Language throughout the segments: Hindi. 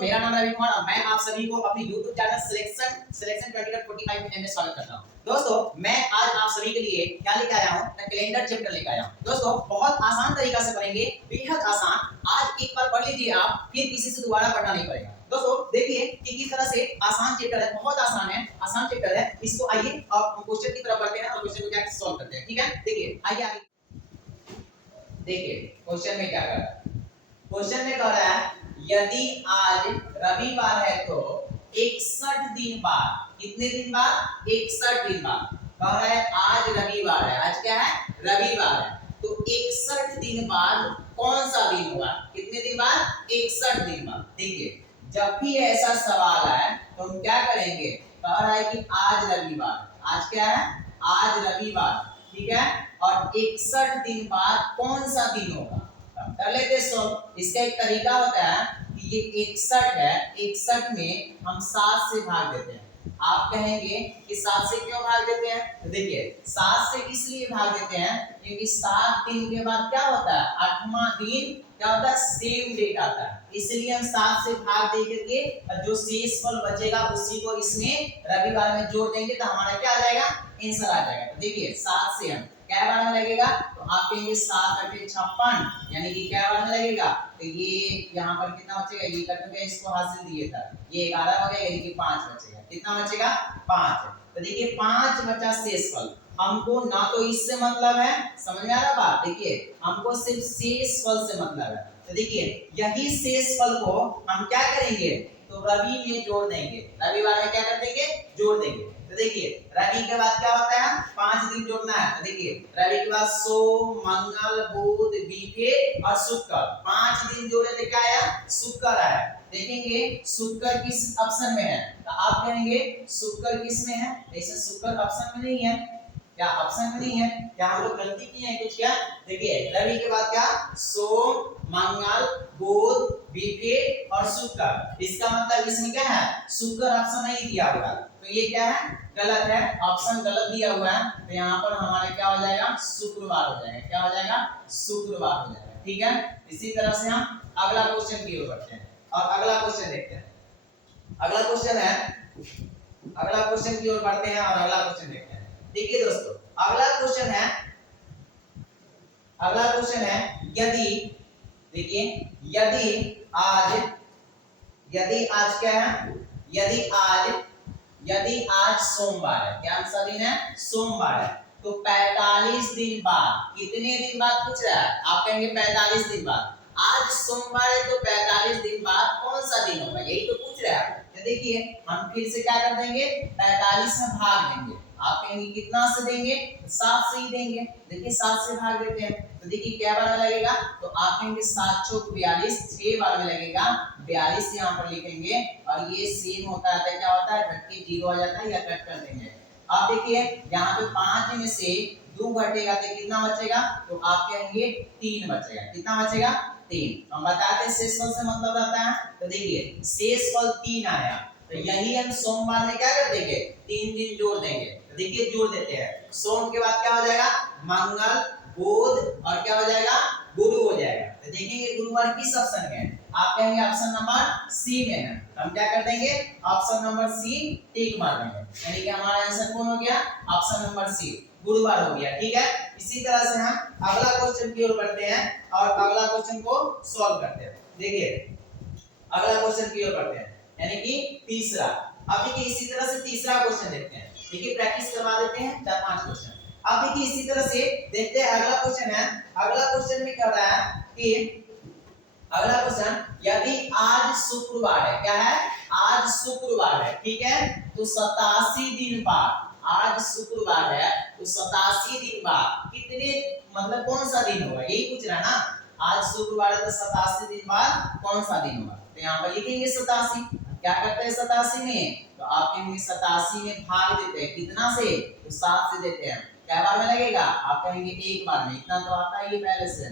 मेरा नाम रवि कुमार और मैं आप सभी को अपनी YouTube चैनल सिलेक्शन 2045 में स्वागत करता हूं। दोस्तों मैं आज आप सभी के लिए क्या लेकर आया हूं? कैलेंडर चैप्टर लेकर आया हूं। दोस्तों बहुत आसान तरीका से पढ़ेंगे, बेहद आसान। आज एक बार पढ़ लीजिए आप, फिर किसी से दोबारा पढ़ना नहीं पड़ेगा। दोस्तों देखिए कि किस तरह से आसान चैप्टर है, बहुत आसान है, आसान चैप्टर है। इसको आइए और क्वेश्चन की तरफ बढ़ते हैं और क्वेश्चन को क्या सॉल्व करते हैं। ठीक है, देखिए आइए आगे देखिए क्वेश्चन में क्या कर रहा है। क्वेश्चन में कह रहा है यदि आज रविवार है तो 61 दिन बाद, कितने दिन बाद? 61 दिन बाद। कह रहा है आज रविवार है, आज क्या है? रविवार है, तो 61 दिन बाद कौन सा दिन होगा? कितने दिन बाद? 61 दिन बाद। देखिए जब भी ऐसा सवाल है तो हम क्या करेंगे? कह रहा है कि आज रविवार, आज क्या है? आज रविवार, ठीक है, और 61 दिन बाद कौन सा दिन होगा? कर लेते सॉल्व। इसका एक तरीका होता है कि ये 61 है, 61 में हम 7 से भाग देते हैं। आप कहेंगे कि 7 से क्यों भाग देते हैं? तो देखिए 7 से इसलिए भाग देते हैं क्योंकि 7 दिन के बाद क्या होता है? 8वां दिन क्या होता है? सेम डेट आता है, इसलिए हम 7 से भाग दे करके जो शेष फल बचेगा उसी को इसमें रविवार में जोड़ देंगे तो हमारा क्या आ जाएगा? आंसर आ जाएगा। तो देखिए 7 से हम क्या बार में लगेगा? तो आप कहेंगे 7 × 56, यानी कि क्या बार में लगेगा? तो ये यहाँ पर कितना बचेगा? ये करके इसको हासिल दिए था, ये 11 हो गया, यानी कि 5 बचेगा। कितना बचेगा? 5। तो देखिए 5 बचा शेषफल। हमको ना तो इससे मतलब है, समझ में आ रहा बात? देखिए हमको सिर्फ शेषफल से मतलब है। तो देखिए यही शेषफल को हम क्या करेंगे? तो रवि में जोड़ देंगे, रविवार में क्या कर देंगे? जोड़ देंगे। तो देखिए रवि के बाद क्या होता है? 5 दिन जोड़ना है। तो देखिए रवि के बाद सोम, मंगल, बुध, बीके और शुक्र, 5 दिन जोड़े तो क्या आया? शुक्र आया। देखेंगे शुक्र किस ऑप्शन में है? तो आप कहेंगे शुक्र किस में है? ऐसे शुक्र ऑप्शन में नहीं है। क्या ऑप्शन में नहीं है? क्या हम लोग गलती किए हैं कुछ? क्या देखिए रवि के बाद क्या? सोम, मंगल, बुध, बीके और शुक्र। इसका मतलब इसमें क्या है? शुक्र ऑप्शन नहीं दिया हुआ, तो ये क्या है? गलत है, ऑप्शन गलत दिया हुआ है। तो यहाँ पर हमारे क्या हो जाएगा? शुक्रवार हो जाएगा। क्या हो जाएगा? शुक्रवार हो जाएगा। ठीक है, इसी तरह से हम अगला क्वेश्चन की ओर बढ़ते हैं और अगला क्वेश्चन देखते हैं। अगला क्वेश्चन है, अगला क्वेश्चन की ओर बढ़ते हैं और अगला क्वेश्चन देखते हैं। देखिए दोस्तों अगला क्वेश्चन है, अगला क्वेश्चन है यदि, देखिए यदि आज क्या है? यदि आज सोमवार है, क्या सा दिन है? सोमवार है, तो 45 दिन बाद, कितने दिन बाद पूछ रहा है? आप कहेंगे 45 दिन बाद। आज सोमवार है तो 45 दिन बाद कौन सा दिन होगा? यही तो पूछ रहा है। तो देखिए हम फिर से क्या कर देंगे? 45 में भाग देंगे। आप कहेंगे कितना से देंगे? 7 से ही देंगे। देखिए 7 से भाग देते हैं, तो देखिए क्या बार में लगेगा? तो आप कहेंगे 7 चौक 42, 6 बार में लगेगा 42 यहाँ पर लिखेंगे और ये सेम होता है, क्या होता है? घट के 0 आ जाता है या कट कर देंगे। अब देखिए यहाँ पे 5 में से 2 घटेगा तो कितना बचेगा? तो आप कहेंगे 3 बचेगा। कितना बचेगा? 3। हम बताते हैं शेषफल से मतलब रहता है। तो देखिए शेषफल 3 आया, तो यही हम सोमवार में क्या कर देंगे? 3 दिन जोड़ देंगे। देखिए जोड़ देते हैं। सोम के बाद क्या हो जाएगा? मंगल, बुध और क्या हो जाएगा? गुरु हो जाएगा। तो देखेंगे गुरुवार किस ऑप्शन में है? आप कहेंगे ऑप्शन नंबर सी में है। हम क्या कर देंगे? ऑप्शन नंबर सी टिक मार देंगे, यानी कि हमारा आंसर कौन हो गया? ऑप्शन नंबर सी, गुरुवार हो गया। ठीक है, इसी तरह से हम अगला क्वेश्चन की ओर बढ़ते हैं और अगला क्वेश्चन को सॉल्व करते हैं। देखिए अगला क्वेश्चन की ओर बढ़ते हैं, यानी कि तीसरा। अब देखिए इसी तरह से तीसरा क्वेश्चन देखते हैं। देखिए प्रैक्टिस करवा देते हैं 4-5 क्वेश्चन। अब देखिए इसी तरह से देखते हैं अगला क्वेश्चन है। अगला क्वेश्चन में क्या रहा है कि अगला क्वेश्चन यदि आज शुक्रवार है, क्या है? आज शुक्रवार है, ठीक है, तो 87 दिन बाद, आज शुक्रवार है तो 87 दिन बाद कितने, मतलब कौन सा दिन होगा? यही पूछ रहा है ना। आज शुक्रवार है तो 87 दिन बाद कौन सा दिन होगा? तो यहाँ पर लिखेंगे 87। क्या करते हैं 87 में? तो आप कहेंगे 87 में भाग देते हैं, कितना से? तो 7 से देते हैं। क्या बार में लगेगा? आप कहेंगे एक बार में। इतना तो आता है ये पहले से।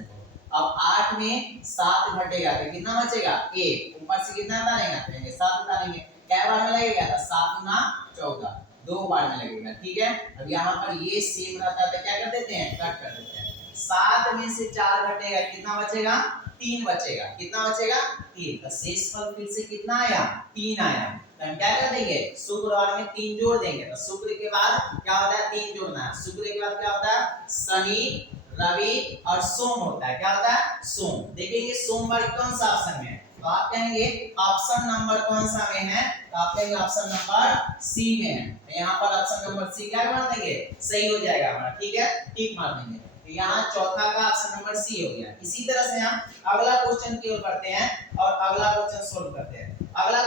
अब 8 में 7 घटेगा तो कितना बचेगा? 1। ऊपर से कितना उतारेंगे? कहेंगे 7 उतारेंगे। क्या बार में लगेगा? तो 7 गुना 14, 2 बार में लगेगा। ठीक है, अब यहाँ पर ये सेम रहता है तो क्या कर देते हैं? कट कर देते हैं। 7 में से 4 घटेगा, कितना बचेगा? 3 बचेगा। कितना बचेगा? 3। तो शेषफल फिर से कितना आया? 3 आया। तो हम क्या कर देंगे? शुक्र और में 3 जोड़ देंगे। तो शुक्र के बाद क्या होता है? 3 जोड़ना है। शुक्र के बाद क्या होता है? शनि, रवि और सोम होता है। क्या होता है? सोम। देखेंगे सोमवार कौन सा ऑप्शन में है, तो आप कहेंगे ऑप्शन नंबर कौन सा में है, तो आप कहेंगे ऑप्शन नंबर सी में है। तो यहाँ पर ऑप्शन नंबर सी क्या मार देंगे? सही हो जाएगा हमारा। ठीक है, ठीक मार देंगे। तो यहाँ चौथा का ऑप्शन नंबर सी हो गया। इसी तरह से हम अगला क्वेश्चन की ओर बढ़ते हैं और अगला क्वेश्चन सोल्व करते हैं। अगला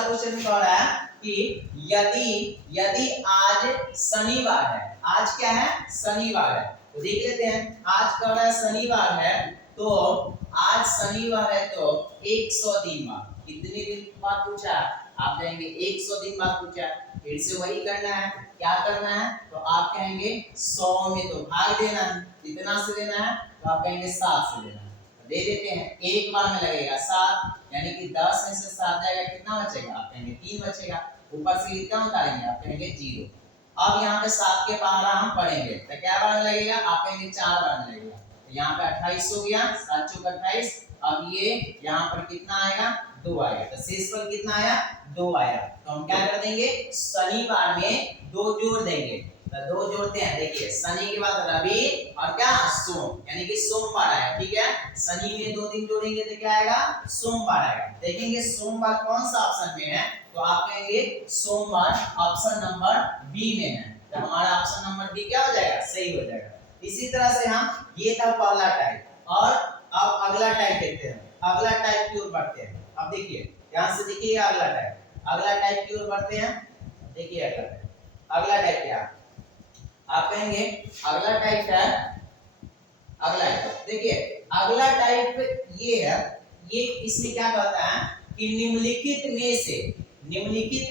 क्वेश्चन कह रहा है कि यदि आज शनिवार है, आज क्या है? शनिवार है। तो देख लेते हैं, आज कह रहा है शनिवार है, तो आज शनिवार है तो 100 दिन बाद, कितने दिन बाद पूछा? आप कहेंगे 100 दिन बाद पूछा। फिर से वही करना है। क्या करना है? तो आप कहेंगे 100 में तो भाग देना है। कितना से देना है? तो आप कहेंगे 7 से देना है। दे देते हैं, एक बार में लगेगा 7, यानी कि 10 में से 7 जाएगा, कितना बचेगा? आप कहेंगे 3 बचेगा। ऊपर से कितना उतारेंगे? आप कहेंगे 0। अब यहाँ पे 7 के पहाड़ा हम पढ़ेंगे, तो क्या बार में लगेगा? आप कहेंगे 4 बार में लगेगा। तो यहाँ पे 28 हो गया, 7 चौक 28। अब ये यहाँ पर कितना आएगा? 2 आएगा। तो शेषफल कितना आया? 2 आया। तो हम क्या कर देंगे? शनिवार में 2 जोड़ देंगे। तो 2 जोड़ते हैं। देखिए शनि के बाद रवि और क्या? सोम, यानी कि सोमवार आया। ठीक है, शनि में 2 दिन जोड़ेंगे तो क्या आएगा? सोमवार आएगा। देखेंगे सोमवार कौन सा ऑप्शन में है, तो आप कहेंगे सोमवार ऑप्शन नंबर बी में है। तो हमारा ऑप्शन नंबर बी क्या हो जाएगा? सही हो जाएगा। इसी तरह से हम, ये था पहला टाइप, और अब अगला टाइप देखते हैं। अगला टाइप की ओर बढ़ते हैं। अब देखिए ध्यान से देखिए अगला टाइप की ओर बढ़ते हैं। देखिए अगला टाइप क्या? आप कहेंगे अगला टाइप है, अगला टाइप देखिए, अगला टाइप ये है। ये इसमें क्या कहता है कि निम्नलिखित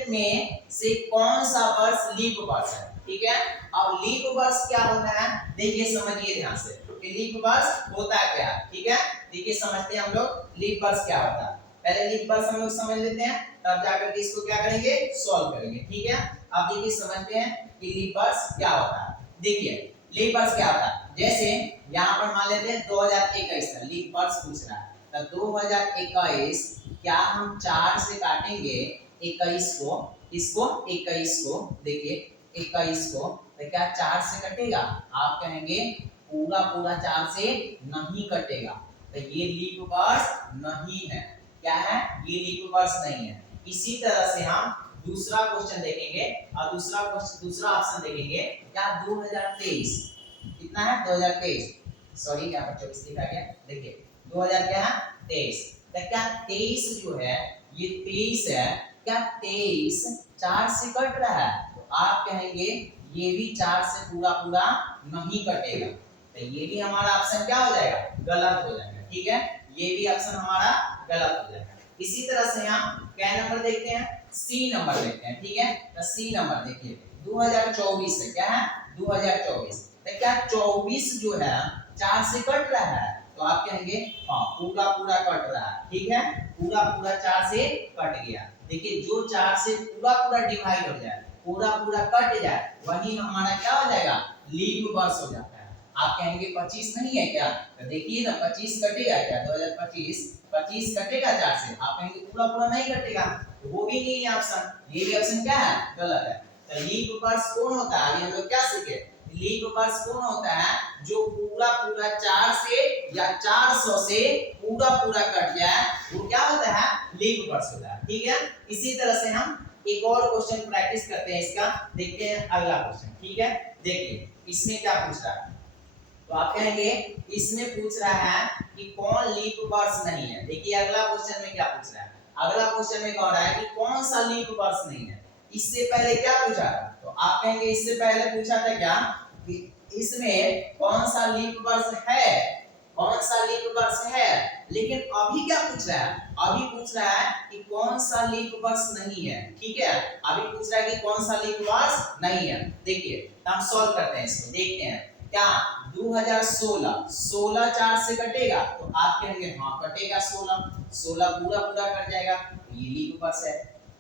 में से कौन सा वर्ष लीप वर्ष है। ठीक है, अब लीप वर्ष क्या होता है? देखिए समझिए ध्यान से कि लीप वर्ष होता क्या है। ठीक है, देखिए समझते हैं हम लोग लीप वर्ष क्या होता है। पहले लीप वर्ष हम लोग समझ लेते हैं, तब जाकर के इसको क्या करेंगे? सॉल्व करेंगे। ठीक है, अब देखिए समझते हैं कि लीप वर्ष क्या होता है। देखिए लीप वर्ष क्या होता है, जैसे यहाँ पर मान लेते हैं 2021 का लीप वर्ष पूछ रहा है। तो 2021 क्या हम 4 से काटेंगे 21 को, इसको 21 को, देखिए 21 को, तो क्या 4 से कटेगा? आप कहेंगे पूरा 4 से नहीं कटेगा। तो ये लीप वर्ष नहीं है। क्या है? ये लीप वर्ष नहीं है। इसी तरह से हम दूसरा क्वेश्चन देखेंगे और दूसरा ऑप्शन देखेंगे। क्या 2023 कितना है? 2023, सॉरी यहाँ पर 24 लिखा गया। देखिए 2000 क्या है? 23। तो क्या 23 जो है ये 23 है, क्या 23 4 से कट रहा है? तो आप कहेंगे ये भी 4 से पूरा नहीं कटेगा। तो ये भी हमारा ऑप्शन क्या हो जाएगा? गलत हो जाएगा। ठीक है, ये भी ऑप्शन हमारा गलत हो जाएगा। इसी तरह से हम क्या नंबर देखते हैं? सी नंबर देखते हैं। ठीक है, तो सी नंबर देखिए 2024 है। क्या है? 2024। तो क्या 24 जो है 4 से कट रहा है? तो आप कहेंगे हाँ पूरा कट रहा है। ठीक है, पूरा 4 से कट गया। देखिए जो 4 से पूरा डिवाइड हो जाए, पूरा कट जाए, वही हमारा क्या हो जाएगा? लीप वर्ष हो जाता है। आप कहेंगे 25 नहीं है क्या? तो देखिए ना 25 कटेगा क्या? 2025 कटेगा 4 से? आप कहेंगे पूरा नहीं कटेगा, तो वो भी नहीं है ऑप्शन। ये भी ऑप्शन क्या है? गलत है। तो लीप वर्ष कौन होता है? अभी हम लोग क्या सीखे? लीप वर्ष कौन होता है? जो पूरा 4 से या 400 से पूरा कट जाए, वो क्या होता है? लीप वर्ष होता है। ठीक है, इसी तरह से हम एक और क्वेश्चन प्रैक्टिस करते हैं इसका। देखते हैं अगला क्वेश्चन। ठीक है, देखिए इसमें क्या पूछ रहा है, तो आप कहेंगे इसमें पूछ रहा है कि कौन लीप वर्ष नहीं है। देखिए अगला क्वेश्चन में क्या पूछ रहा है? अगला क्वेश्चन में कह रहा है कि कौन सा लीप वर्ष नहीं है। इससे पहले क्या पूछा था? तो आप कहेंगे इससे पहले पूछा था क्या कि इसमें कौन सा लीप वर्ष है, कौन सा लीप वर्ष है। लेकिन अभी क्या पूछ रहा है? अभी पूछ रहा है कि कौन सा लीप वर्ष नहीं है। ठीक है, अभी पूछ रहा है कि कौन सा लीप वर्ष नहीं है। देखिए हम सॉल्व करते हैं इसको, देखते हैं क्या 2016 4 से कटेगा? तो आप कहेंगे हाँ कटेगा, 16 पूरा कट जाएगा, तो ये लीप वर्ष है।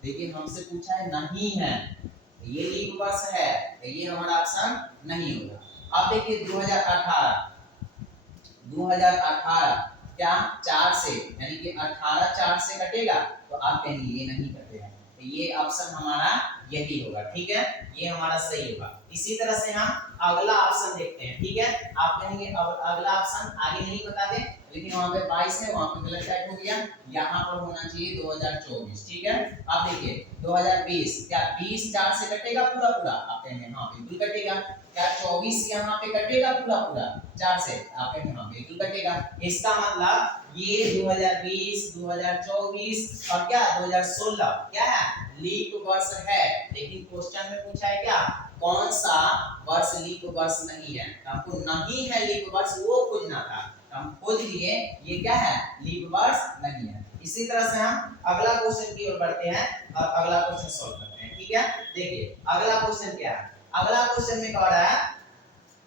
देखिए हमसे पूछा है नहीं है, ये लीप वर्ष है, तो ये हमारा ऑप्शन नहीं होगा। अब देखिए 2018 क्या 4 से, यानी कि 18 4 से कटेगा, तो आप कहेंगे ये नहीं कटेगा, तो ये ऑप्शन हमारा यही होगा। ठीक है, ये हमारा सही होगा। इसी तरह से हम अगला ऑप्शन देखते हैं। ठीक है, आप कहेंगे अब अगला ऑप्शन आगे नहीं बताते, लेकिन वहां पे 22 है, वहां पे गलत टाइप हो गया, यहाँ पर होना चाहिए 2024। ठीक है, अब देखिए 2020 क्या 20 4 से कटेगा पूरा पूरा, आप कहेंगे हाँ बिल्कुल कटेगा। क्या 24 यहाँ पे कटेगा पूरा पूरा 4 से, आप कहेंगे हाँ बिल्कुल कटेगा। इसका मतलब ये 2020 2024 और क्या 2016 क्या है, लीप वर्ष है। लेकिन क्वेश्चन में पूछा है क्या, कौन सा वर्ष लीप वर्ष नहीं है, तो हमको नहीं है लीप वर्ष वो खोजना था, तो हम खोज लिए ये क्या है, लीप वर्ष नहीं है। इसी तरह से हम अगला क्वेश्चन की ओर बढ़ते हैं और अगला क्वेश्चन सॉल्व करते हैं। ठीक है, देखिए अगला क्वेश्चन क्या है। अगला क्वेश्चन में कह रहा है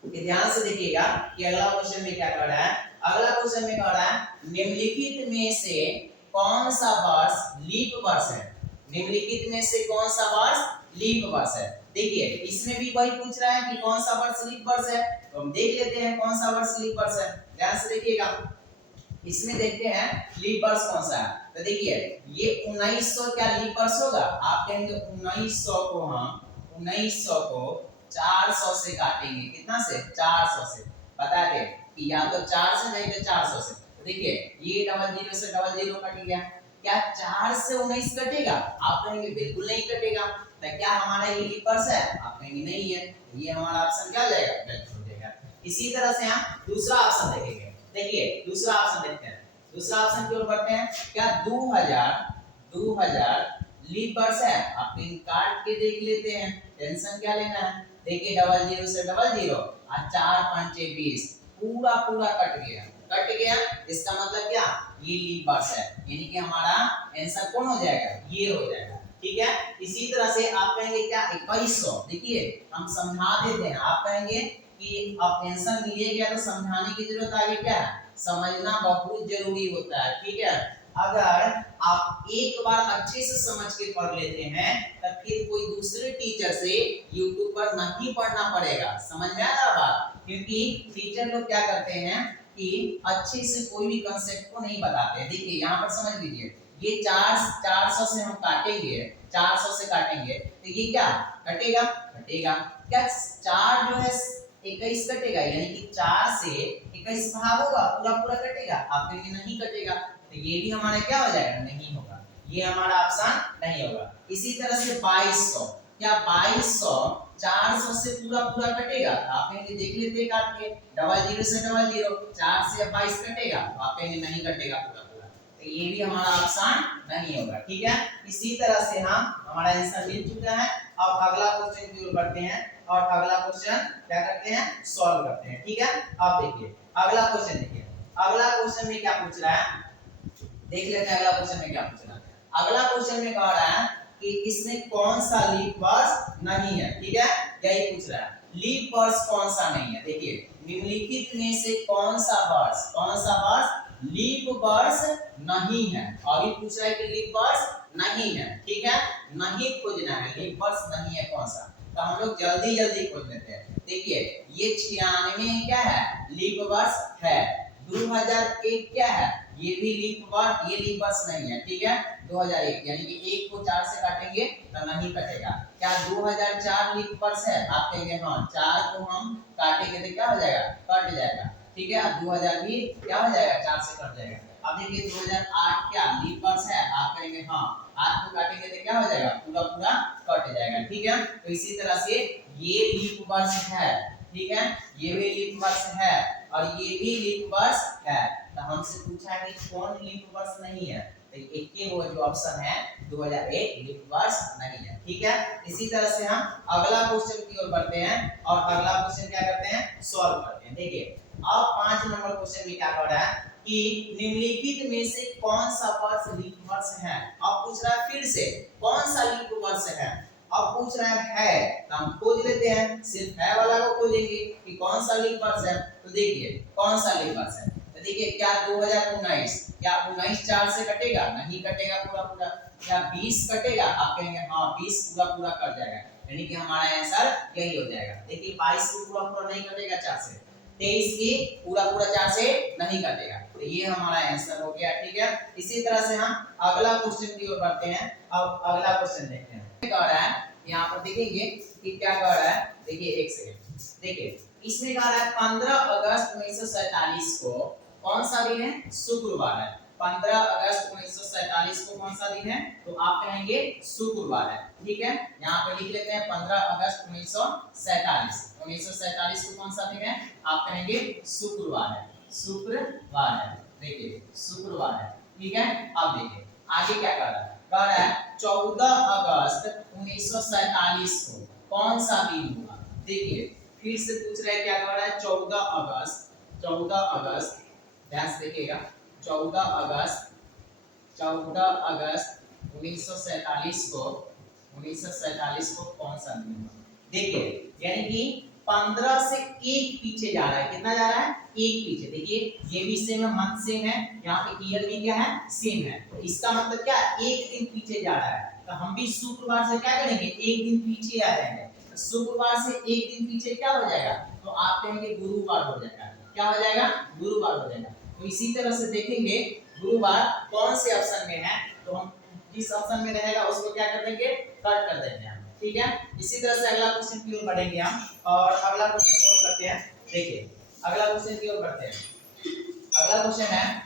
कि ध्यान से देखिएगा कि अगला क्वेश्चन में क्या कह रहा है। अगला क्वेश्चन में कह रहा है निम्नलिखित में से कौन सा वर्ष लीप वर्ष है, निम्नलिखित में से कौन सा वर्ष लीप वर्ष है। देखिए इसमें भी वही पूछ रहा है कि कौन सा वर्ष लीप वर्ष है, तो हम देख लेते हैं कौन सा वर्ष लीप वर्ष है। ध्यान से देखिएगा, इसमें देखते हैं लीप वर्ष कौन सा है। तो देखिए ये 1900 क्या लीप वर्ष होगा, आप कहेंगे 1900 को हम 1900 को 400 से काटेंगे, कितना से 400 से, बता दे कि या तो 4 से नहीं तो 400 से। तो देखिए ये डबल जीरो से डबल जीरो कट गया, क्या 4 से 19 कटेगा, आप कहेंगे बिल्कुल नहीं कटेगा। तो क्या हमारा ये लीप वर्ष है, आप कहेंगे नहीं है, ये हमारा ऑप्शन क्या हो जाएगा, गलत हो जाएगा। इसी तरह से हम दूसरा ऑप्शन देखेंगे। देखिए दूसरा ऑप्शन देखते हैं, दूसरा ऑप्शन की ओर बढ़ते हैं। क्या 2000 लीप वर्ष है, आप इन काट के देख लेते हैं, टेंशन क्या लेना है। देखिए डबल जीरो से डबल जीरो और 4 5 20 पूरा पूरा कट गया, इसका मतलब क्या, ये लीप वर्ष है, यानी कि हमारा आंसर कौन हो जाएगा, ये हो जाएगा। ठीक है, इसी तरह से आप कहेंगे क्या 2100, देखिए हम समझा देते हैं, आप कहेंगे कि अब टेंशन मिलिए गया तो समझाने की जरूरत आगे क्या है, समझना बहुत जरूरी होता है। ठीक है, अगर आप एक बार अच्छे से समझ के पढ़ लेते हैं तब फिर कोई दूसरे टीचर से YouTube पर नहीं पढ़ना पड़ेगा। समझ में आया बात, क्योंकि टीचर लोग क्या करते हैं कि अच्छे से कोई भी कंसेप्ट को नहीं बताते। देखिए यहाँ पर समझ लीजिए, ये 400 से हम काटेंगे, 400 से काटेंगे तो ये क्या कटेगा, क्या 4 जो है 21 कटेगा, यानी कि 4 से 21 भाग होगा, पूरा पूरा कटेगा, आप कहेंगे नहीं कटेगा, तो ये भी हमारा क्या हो जाएगा, नहीं होगा, ये हमारा ऑप्शन नहीं होगा। इसी तरह से 2200, क्या 2200 400 से पूरा पूरा कटेगा, आप कहेंगे देख लेते हैं काट के, डबल जीरो से डबल जीरो 4 से 22 कटेगा, आप कहेंगे नहीं कटेगा पूरा पूरा, तो ये भी हमारा ऑप्शन नहीं होगा। ठीक है, इसी तरह से हम हमारा आंसर मिल चुका है। अब अगला क्वेश्चन की ओर बढ़ते हैं और अगला क्वेश्चन क्या करते हैं, सॉल्व करते हैं। ठीक है, अब देखिए अगला क्वेश्चन, देखिए अगला क्वेश्चन में क्या पूछ रहा है, देख लेते हैं अगला क्वेश्चन में क्या पूछ रहा है। अगला क्वेश्चन में कह रहा है कि इसमें कौन सा लीप वर्ष नहीं है। ठीक है, यही पूछ रहा है, लीप वर्ष कौन सा नहीं है। देखिए निम्नलिखित में से कौन सा वर्ष लीप वर्ष नहीं है, और ये पूछ रहा है कि लीप वर्ष नहीं है। ठीक है, नहीं खोजना है, लीप वर्ष नहीं है कौन सा, तो हम लोग जल्दी जल्दी खोज लेते हैं। देखिए ये 96 क्या है, लीप वर्ष है। 2001 क्या है, ये भी लीप वर्ष, ये लीप वर्ष नहीं है। ठीक है, 2001 यानी कि 1 को 4 से काटेंगे तो नहीं कटेगा। क्या 2004 लीप वर्ष है, आप कहेंगे हाँ, 4 को हम काटेंगे तो क्या हो जाएगा, कट जाएगा। ठीक है, अब 2000 भी क्या हो जाएगा, 4 से कट जाएगा। अब देखिए 2008 क्या लीप वर्ष है, आप कहेंगे हाँ, 8 को काटेंगे तो क्या हो जाएगा, पूरा पूरा कट जाएगा। ठीक है, तो इसी तरह से ये लीप वर्ष है। ठीक है, ये भी लीप वर्ष है और ये भी लीप वर्ष है, तो हमसे पूछा है कि कौन लीप वर्ष नहीं है, तो एक ही वो जो ऑप्शन है 2001 लीप वर्ष नहीं है। ठीक है, इसी तरह से हम अगला क्वेश्चन की ओर बढ़ते हैं और अगला क्वेश्चन क्या करते हैं, सॉल्व करते हैं। देखिए अब 5 नंबर क्वेश्चन में क्या कह रहा है कि निम्नलिखित में से कौन सा वर्ष लीप वर्ष है। अब पूछ रहा है फिर से कौन सा लीप वर्ष है, अब पूछ रहा है तो हम खोज लेते हैं, सिर्फ है वाला को खोजेंगे कि कौन सा लीप वर्ष है। तो देखिए कौन सा लीप वर्ष है, तो देखिए क्या 2019, क्या 19 4 से कटेगा, नहीं कटेगा पूरा पूरा। क्या 20 कटेगा, आप कहेंगे हाँ 20 पूरा पूरा कट जाएगा। यानी कि हमारा आंसर यही हो जाएगा। देखिए 22 को पूरा पूरा नहीं कटेगा 4 से, 23 की पूरा पूरा 4 से नहीं कटेगा, तो ये हमारा आंसर हो गया। ठीक है, इसी तरह से हम अगला क्वेश्चन की ओर बढ़ते हैं। अब अगला क्वेश्चन देखते हैं क्या कह रहा है, यहाँ पर देखेंगे कि क्या कह रहा है। देखिए एक सेकंड, देखिए इसमें कह रहा है 15 अगस्त 1947 को कौन सा दिन है, शुक्रवार है। 15 अगस्त 1947 को कौन सा दिन है, तो आप कहेंगे शुक्रवार है। ठीक है, यहाँ पे लिख लेते हैं 15 अगस्त 1947। 1947 को कौन सा दिन है, आप कहेंगे शुक्रवार है, शुक्रवार है। देखिए शुक्रवार है। ठीक है, अब देखिए आगे क्या कर रहा है, कह रहा है 14 अगस्त 1947 को कौन सा दिन हुआ। देखिए फिर से पूछ रहा है, क्या कह रहा है 14 अगस्त, 14 अगस्त, ध्यान से देखिएगा 14 अगस्त 1947 को, 1947 को कौन सा दिन हुआ। देखिए यानी कि 15 से एक पीछे जा रहा है, कितना जा रहा है, एक पीछे। देखिए ये भी सेम है, मंथ सेम है, यहाँ पे ईयर भी क्या है, सेम है, तो इसका मतलब क्या, एक दिन पीछे जा रहा है। तो हम भी शुक्रवार से क्या करेंगे, एक दिन पीछे आ जाएंगे। तो शुक्रवार से एक दिन पीछे क्या हो जाएगा, तो आप कहेंगे गुरुवार हो जाएगा। क्या हो जाएगा, गुरुवार हो जाएगा। तो इसी तरह से देखेंगे गुरुवार कौन से ऑप्शन में है, तो हम जिस ऑप्शन में रहेगा उसको क्या कर देंगे, कट कर देंगे हम। ठीक है, इसी तरह से अगला क्वेश्चन की ओर बढ़ेंगे हम और अगला क्वेश्चन सोल्व करते हैं। देखिए अगला क्वेश्चन की ओर बढ़ते हैं। अगला क्वेश्चन है,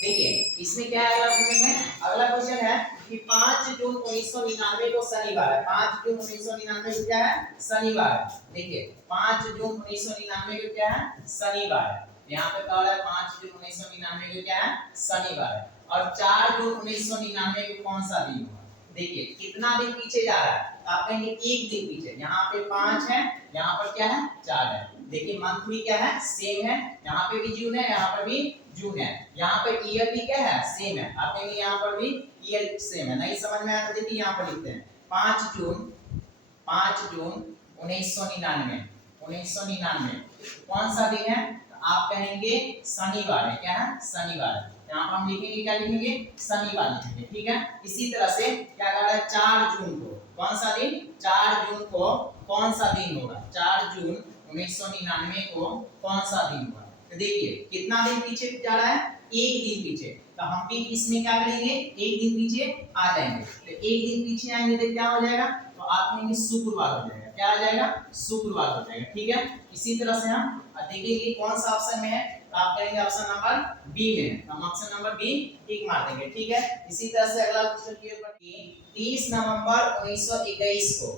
देखिए इसमें क्या है, अगला क्वेश्चन है, अगला क्वेश्चन है कि 5 जून 1999 को शनिवार है। 5 जून 1999 को क्या है, शनिवार है। देखिए 5 जून 1999 को क्या है, शनिवार है। यहाँ पे कह रहा है 5 जून 1999 को क्या है, शनिवार है। और 4 जून 1999 को कौन सा दिन हुआ। देखिए कितना दिन पीछे जा रहा है, आप कहेंगे एक दिन पीछे। यहाँ पे 5 है, यहाँ पर क्या है, 4 है। देखिए मंथ भी क्या है, सेम है, यहाँ पे भी जून है, यहाँ पर भी जून है। यहाँ पे ईयर भी क्या है, सेम है, आप कहेंगे यहाँ पर भी ईयर सेम है। नहीं समझ में आया तो देखिए यहाँ पर लिखते हैं 5 जून 1999, 1999 कौन सा दिन है, तो आप कहेंगे शनिवार है। क्या है, शनिवार है। यहाँ पर हम लिखेंगे, क्या लिखेंगे, शनिवार लिखेंगे। ठीक है, इसी तरह से क्या कह रहा है 4 जून को कौन सा दिन, 4 जून को कौन सा दिन होगा, 4 जून 1999 को कौन सा दिन हुआ। तो देखिए कितना दिन पीछे जा रहा है, एक दिन पीछे। तो हम भी इसमें क्या करेंगे, एक दिन पीछे आ जाएंगे। तो एक दिन पीछे आएंगे तो क्या हो जाएगा, तो आप कहेंगे शुक्रवार हो जाएगा। क्या आ जाएगा, शुक्रवार हो जाएगा। ठीक है, इसी तरह से हम देखेंगे कौन सा ऑप्शन में है, तो आप कहेंगे ऑप्शन नंबर बी में है। हम ऑप्शन नंबर बी टिक मार देंगे। ठीक है, इसी तरह से अगला क्वेश्चन की ओर 30 नवंबर 1921 को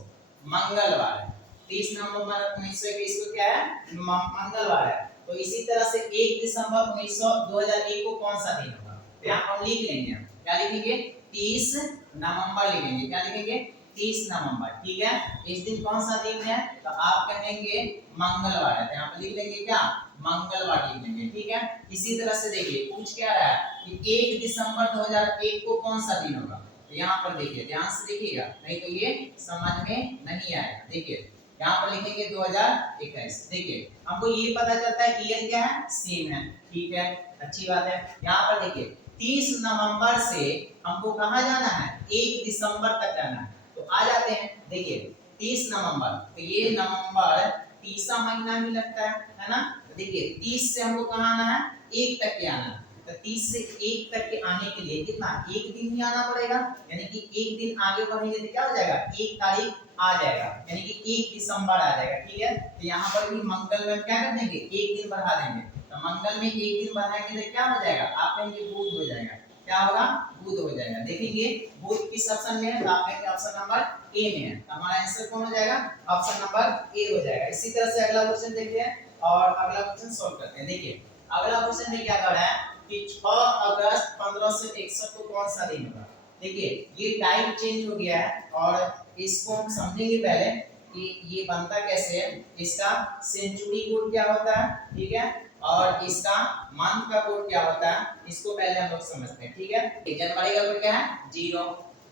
मंगलवार है। 30 नवंबर 1921 को क्या है, मंगलवार है। तो इसी तरह से 1 दिसंबर 2001 को कौन सा दिन होगा, तो यहाँ हम लिख लेंगे, क्या लिखेंगे, 30 नवंबर लिखेंगे। क्या लिखेंगे, 30 नवंबर। ठीक है, इस दिन कौन सा दिन है, तो आप कहेंगे मंगलवार है। यहाँ पे लिख लेंगे क्या, मंगलवार लिख लेंगे। ठीक है, इसी तरह से देखिए पूछ क्या रहा है कि 1 दिसंबर 2001 को कौन सा दिन होगा। तो यहाँ पर देखिए ध्यान से देखिएगा, नहीं तो ये समझ में नहीं आएगा। देखिए यहाँ पर लिखेंगे 2021। देखिए हमको ये पता चलता है ईयर क्या है, सेम है। ठीक है, अच्छी बात है। यहाँ पर देखिए 30 नवंबर से हमको कहाँ जाना है, 1 दिसंबर तक जाना है। तो आ जाते हैं, देखिए 30 नवंबर, तो ये नवंबर 30वां महीना भी लगता है ना। तो देखिए 30 से हमको कहाँ आना है, 1 तक के आना है। तो 30 से 1 तक के आने के लिए कितना, एक दिन ही आना पड़ेगा। यानी कि एक दिन आगे बढ़ेंगे तो क्या हो जाएगा, 1 तारीख आ जाएगा, यानी कि 1 दिसंबर आ जाएगा। ठीक है, तो यहाँ पर भी मंगल में क्या कर देंगे, एक दिन बढ़ा देंगे। तो मंगल में एक दिन बढ़ाएंगे तो क्या हो जाएगा, आप कहेंगे बुध हो जाएगा। क्या होगा, बुध हो जाएगा। देखेंगे बुध किस ऑप्शन में है, तो आप कहेंगे ऑप्शन नंबर ए में है। तो हमारा आंसर कौन हो जाएगा, ऑप्शन नंबर ए हो जाएगा। इसी तरह से अगला क्वेश्चन देखते हैं और अगला क्वेश्चन सॉल्व करते हैं। देखिए अगला क्वेश्चन में क्या कर रहा है कि 6 अगस्त 1561 को कौन सा दिन होगा। देखिए ये टाइप चेंज हो गया है और इसको हम समझेंगे पहले कि ये बनता कैसे है। इसका सेंचुरी कोड क्या होता है, ठीक है, और इसका मंथ का कोड क्या होता है, इसको पहले हम लोग समझते हैं। ठीक है, जनवरी का कोड क्या है 0,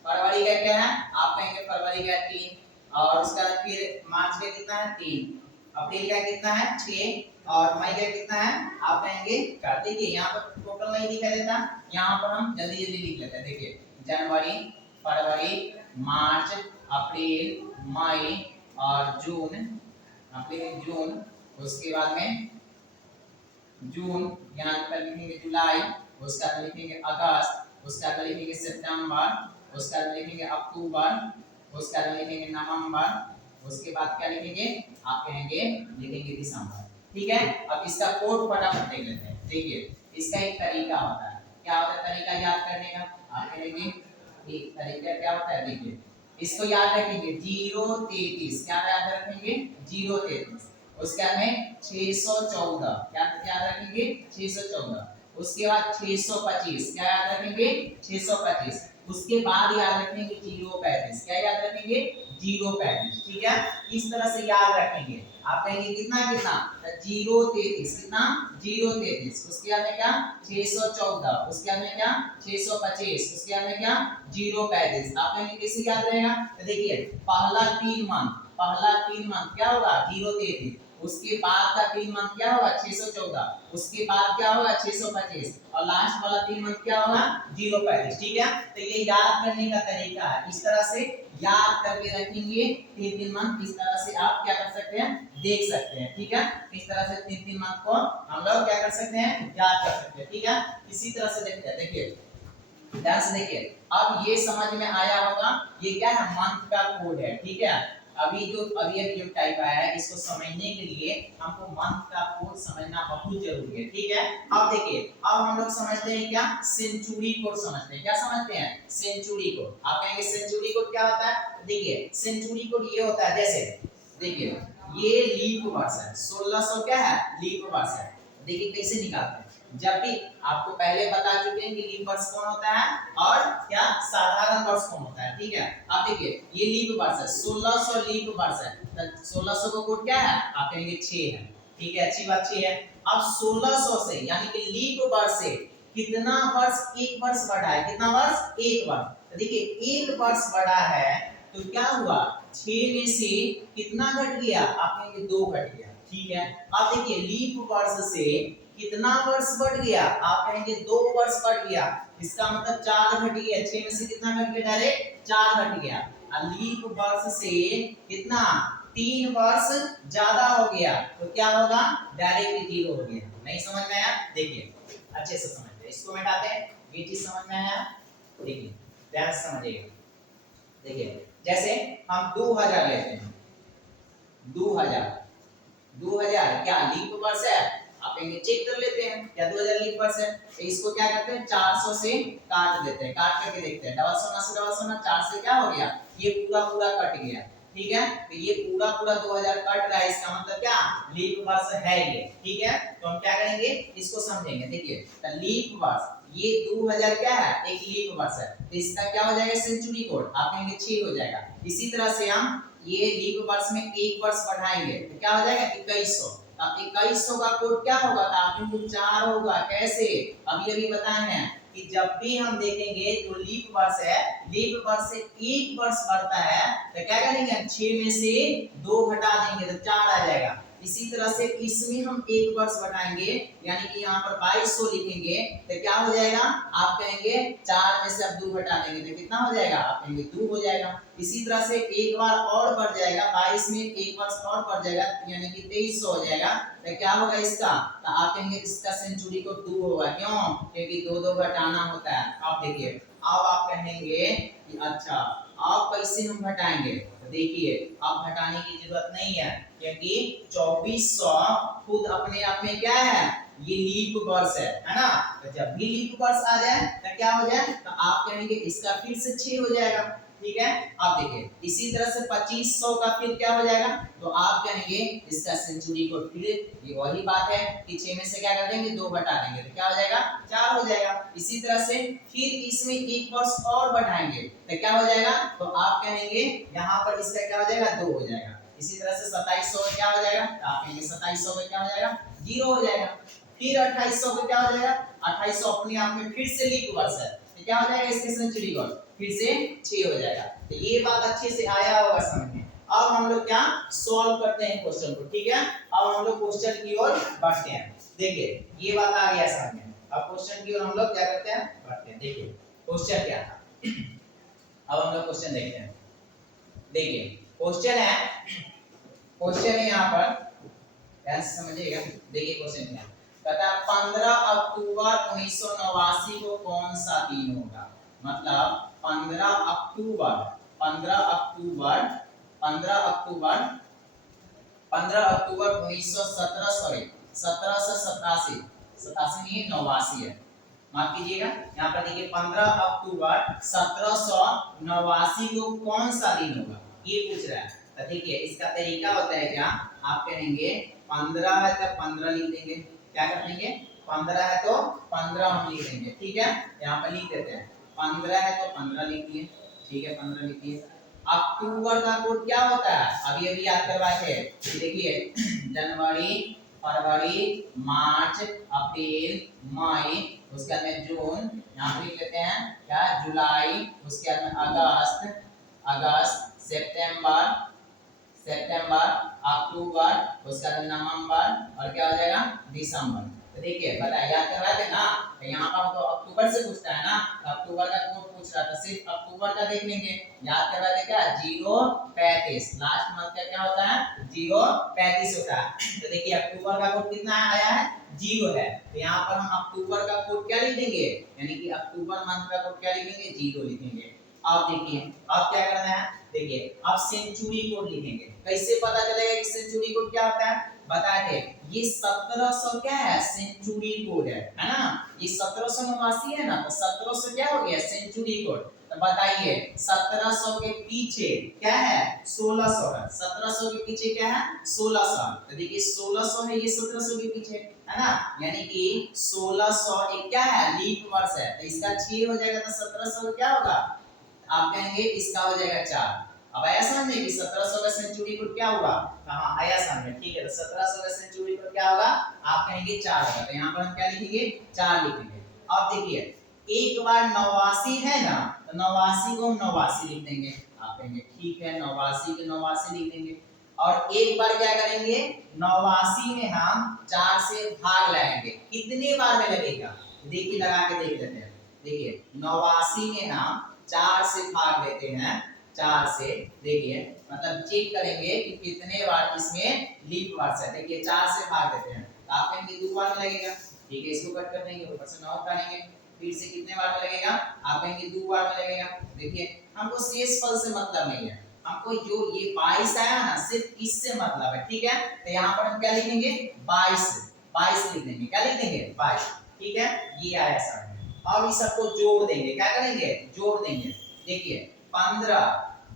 फरवरी का क्या है, आप कहेंगे फरवरी का 3, और उसका फिर मार्च का कितना है 3, अप्रैल का कितना है 6, और मई का कितना है आप कहेंगे 4। देखिए यहाँ पर टोटल नहीं दिखाई देता, यहाँ पर हम जल्दी जल्दी लिख लेते हैं। देखिए जनवरी, फरवरी, मार्च, अप्रैल, मई और जून, अप्रैल जून, उसके बाद में जून, यहाँ पर लिखेंगे जुलाई, उसका लिखेंगे अगस्त, उसका लिखेंगे सितंबर, उसका लिखेंगे अक्टूबर, उसका लिखेंगे नवंबर, उसके बाद क्या लिखेंगे आप कहेंगे लिखेंगे दिसंबर। ठीक है, अब इसका कोड फटाफट देख लेते हैं। देखिए इसका एक तरीका होता है, क्या होता है तरीका याद करने का, आप कहेंगे एक तरीका क्या होता है। देखिए इसको याद रखेंगे 033, क्या याद रखेंगे 033, उसके बाद में 614, क्या याद रखेंगे 614, उसके बाद 625, क्या याद रखेंगे 625, उसके बाद याद रखेंगे 035, क्या याद रखेंगे 035। ठीक है, इस तरह से याद रखेंगे। आप कहेंगे कितना कितना 033, कितना 033, उसके बाद में क्या 614, उसके बाद में क्या 625, उसके बाद में क्या 035। आप कहेंगे कैसे याद रहेगा, तो देखिए पहला 3 मंथ क्या होगा 033, उसके बाद का 3 मंथ क्या होगा 614, उसके बाद क्या होगा 625 और लास्ट वाला 3 मंथ क्या होगा 035। ठीक है, तो ये याद करने का तरीका है, इस तरह से याद करके रखेंगे 3 मंथ, इस तरह से आप क्या कर सकते हैं देख सकते हैं। ठीक है, इस तरह से 3 मंथ को हम लोग क्या कर सकते हैं याद कर सकते हैं। ठीक है, इसी तरह से देखते हैं। देखिए ध्यान से देखिए, अब ये समझ में आया होगा ये क्या है मंथ का कोड है। ठीक है, अभी जो टाइप आया है इसको समझने के लिए हमको मंथ का कोड समझना बहुत जरूरी है। ठीक है, अब देखिए अब हम लोग समझते हैं क्या सेंचुरी कोड समझते हैं। क्या समझते हैं सेंचुरी कोड। आप कहेंगे सेंचुरी कोड क्या होता है। देखिए सेंचुरी कोड ये होता है, जैसे देखिए ये लीप वर्ष है 1600 क्या है लीप वर्ष है। देखिए कैसे निकालते हैं, जब भी आपको पहले बता चुके हैं कि लीप वर्ष कौन होता है और क्या साधारण वर्ष कौन होता है। ठीक है, आप देखिए ये लीप वर्ष है 1600 लीप वर्ष है, तो 1600 का कोड क्या है आप कहेंगे 6 है। ठीक है, अच्छी बात 6 है। अब 1600 से यानी कि लीप वर्ष से कितना वर्ष एक वर्ष बढ़ा है, कितना वर्ष एक वर्ष। तो देखिए एक वर्ष बढ़ा है तो क्या हुआ 6 में से कितना घट गया आप कहेंगे 2 घट गया। ठीक है, अब देखिए लीप वर्ष से कितना वर्ष बढ़ गया आप कहेंगे 2 वर्ष बढ़ गया, इसका मतलब 4 घट गया। 6 में से कितना घट गया डायरेक्ट 4 घट गया। लीप वर्ष से कितना 3 वर्ष ज्यादा हो गया तो क्या होगा डायरेक्ट 0 हो गया। नहीं समझ में आया, देखिए अच्छे से समझते हैं, इसको मिटाते हैं। ये चीज समझ में आया, देखिए ध्यान से समझिएगा। देखिए जैसे हम 2000 लेते हैं, 2000 क्या लीप वर्ष है आप कहेंगे चेक कर लेते हैं क्या 2000 लीप वर्ष है। तो इसको क्या करते हैं 400 से काट देते हैं, काट करके देखते हैं डबल सोना से डबल सोना 4 से क्या हो गया ये पूरा पूरा कट गया। ठीक है, तो ये पूरा पूरा 2000 कट रहा है, इसका मतलब क्या लीप वर्ष है ये। ठीक है, तो हम क्या करेंगे इसको समझेंगे। देखिए तो लीप वर्ष ये 2000 क्या है एक लीप वर्ष है, तो इसका क्या हो जाएगा सेंचुरी कोड आप कहेंगे 6 हो जाएगा। इसी तरह से हम ये लीप वर्ष में एक वर्ष बढ़ाएंगे तो क्या हो जाएगा 2100। अब 2100 का कोड क्या होगा तो आप कहेंगे 4 होगा। कैसे अभी अभी बताए हैं कि जब भी हम देखेंगे जो लीप वर्ष है लीप वर्ष से एक वर्ष बढ़ता है तो क्या करेंगे 6 में से 2 घटा देंगे तो 4 आ जाएगा। इसी तरह से इसमें हम एक वर्ष बढ़ाएंगे यानी कि यहाँ पर 2200 लिखेंगे तो क्या हो जाएगा आप कहेंगे 4 में से अब 2 घटा देंगे तो कितना हो जाएगा आप कहेंगे 2 हो जाएगा। इसी तरह से एक बार और बढ़ जाएगा 22 में एक वर्ष और बढ़ जाएगा यानी कि 2300 हो जाएगा तो क्या होगा इसका तो आप कहेंगे इसका सेंचुरी को 2 होगा। क्यों क्योंकि 2 घटाना होता है। आप देखिए अब आप कहेंगे कि अच्छा आप कैसे हम घटाएंगे तो देखिए अब घटाने की जरूरत नहीं है क्योंकि 2400 खुद अपने आप में क्या है ये लीप वर्ष है ना। तो जब भी लीप वर्ष आ जाए तो क्या हो जाए तो आप कहेंगे इसका फिर से 6 हो जाएगा। ठीक है, आप देखिए इसी तरह से 2500 का फिर क्या हो जाएगा तो आप कहेंगे इसका सेंचुरी को फिर ये वही बात है कि 6 में से क्या कर देंगे 2 घटा देंगे तो क्या हो जाएगा 4 हो जाएगा। इसी तरह से फिर इसमें एक वर्ष और बढ़ाएंगे तो क्या हो जाएगा तो आप कहेंगे यहाँ पर इसका क्या हो जाएगा 2 हो जाएगा। इसी तरह से 2700 में क्या हो जाएगा तो आप कहेंगे 2700 में क्या हो जाएगा 0 हो जाएगा। फिर 2800 में क्या हो जाएगा 2800 अपने आप में फिर से लीप वर्ष है तो क्या हो जाएगा इसके सेंचुरी को फिर से 6 हो जाएगा। तो ये बात अच्छे से आया होगा समझ में। अब हम लोग क्या सॉल्व करते हैं क्वेश्चन को। ठीक है, अब हम लोग क्वेश्चन की ओर बढ़ते हैं। देखिए ये बात आ गया समझ में। अब क्वेश्चन की ओर हम लोग क्या करते हैं बढ़ते हैं। देखिए क्वेश्चन क्या था अब हम लोग क्वेश्चन देखते हैं। देखिए क्वेश्चन है यहाँ पर, ध्यान से समझिएगा। देखिए क्वेश्चन क्या है, कहता है 15 अक्टूबर 1989 को कौन सा दिन होगा। मतलब 15 अक्टूबर 15 अक्टूबर 15 अक्टूबर 15 अक्टूबर 1917, सॉरी 1787, 87 नहीं है 89 है, माफ कीजिएगा। यहाँ पर देखिए 15 अक्टूबर 1789 को कौन सा दिन होगा, ये पूछ रहा है। तो देखिए इसका तरीका होता है क्या, आप कहेंगे 15 है तो 15 लिख देंगे। क्या कर लेंगे, 15 है तो 15 हम लिख देंगे, ठीक है। यहाँ पर लिख देते हैं 15 है तो 15 लिख दिए, ठीक है 15 लिख दिए। अक्टूबर का कोड क्या होता है, अभी अभी याद करवाए थे। देखिए जनवरी, फरवरी, मार्च, अप्रैल, मई, उसके बाद में जून, यहाँ पे लिख लेते हैं क्या, जुलाई, उसके बाद में अगस्त, सितंबर, अक्टूबर, उसके बाद नवंबर, और क्या हो जाएगा दिसंबर। तो देखिए बताइए, याद करवाए थे ना। तो यहाँ पर तो अक्टूबर से पूछता है ना, तो अक्टूबर का कोड पूछ रहा था, सिर्फ अक्टूबर का देख लेंगे। याद करवाए थे क्या, 035, लास्ट मंथ का क्या होता है 035 होता है। तो देखिए अक्टूबर का कोड कितना आया है, 0 है। तो यहाँ पर हम अक्टूबर का कोड क्या लिख देंगे, यानी कि अक्टूबर मंथ का कोड क्या लिखेंगे, 0 लिखेंगे। अब देखिए अब क्या करना है, देखिए अब सेंचुरी कोड लिखेंगे। कैसे पता चलेगा कि सेंचुरी कोड क्या होता है, बताए थे ये 1700 क्या है, सेंचुरी कोड है ना। ये 1789 है ना, तो 1700 क्या हो गया, सेंचुरी कोड। तो बताइए 1700 के पीछे क्या है, 1600 है। 1700 के पीछे क्या है, 1600। तो देखिए 1600 है, ये 1700 के पीछे है ना, यानी कि 1600 एक क्या है, लीप वर्ष है। तो इसका 6 हो जाएगा, तो 1700 क्या होगा, आप कहेंगे इसका हो जाएगा 4। अब आया समझ में कि 1700 का सेंचुरी कोड क्या हुआ, हाँ आया समझ में, ठीक है। तो 1700 का सेंचुरी कोड क्या होगा, आप कहेंगे 4 होगा। तो यहाँ पर हम क्या लिखेंगे, 4 लिखेंगे। अब देखिए एक बार 89 है ना, तो 89 को हम 89 लिख देंगे। आप कहेंगे ठीक है 89 को 89 लिख देंगे। और एक बार क्या करेंगे, 89 में हम 4 से भाग लगाएंगे। कितने बार में लगेगा, देखिए लगा के देख लेते हैं। देखिए 89 में हम 4 से भाग देते हैं, 4 से, देखिए मतलब चेक करेंगे कि कितने बार इसमें लीप वर्ष है। देखिए 4 से भाग देते हैं, तो आप कहेंगे 2 बार में लगेगा, ठीक है। इसको कट कर देंगे, ऊपर से 9 करेंगे, फिर से कितने बार में लगेगा, आप कहेंगे 2 बार में लगेगा। देखिए हमको शेष फल से मतलब नहीं है, हमको जो ये 22 आया ना, सिर्फ इससे मतलब है, ठीक है। तो यहाँ पर हम क्या लिखेंगे, 22 लिख देंगे। क्या लिख देंगे, 22, ठीक है। ये आया सर। अब इस सबको जोड़ देंगे, क्या करेंगे, जोड़ देंगे। देखिए 15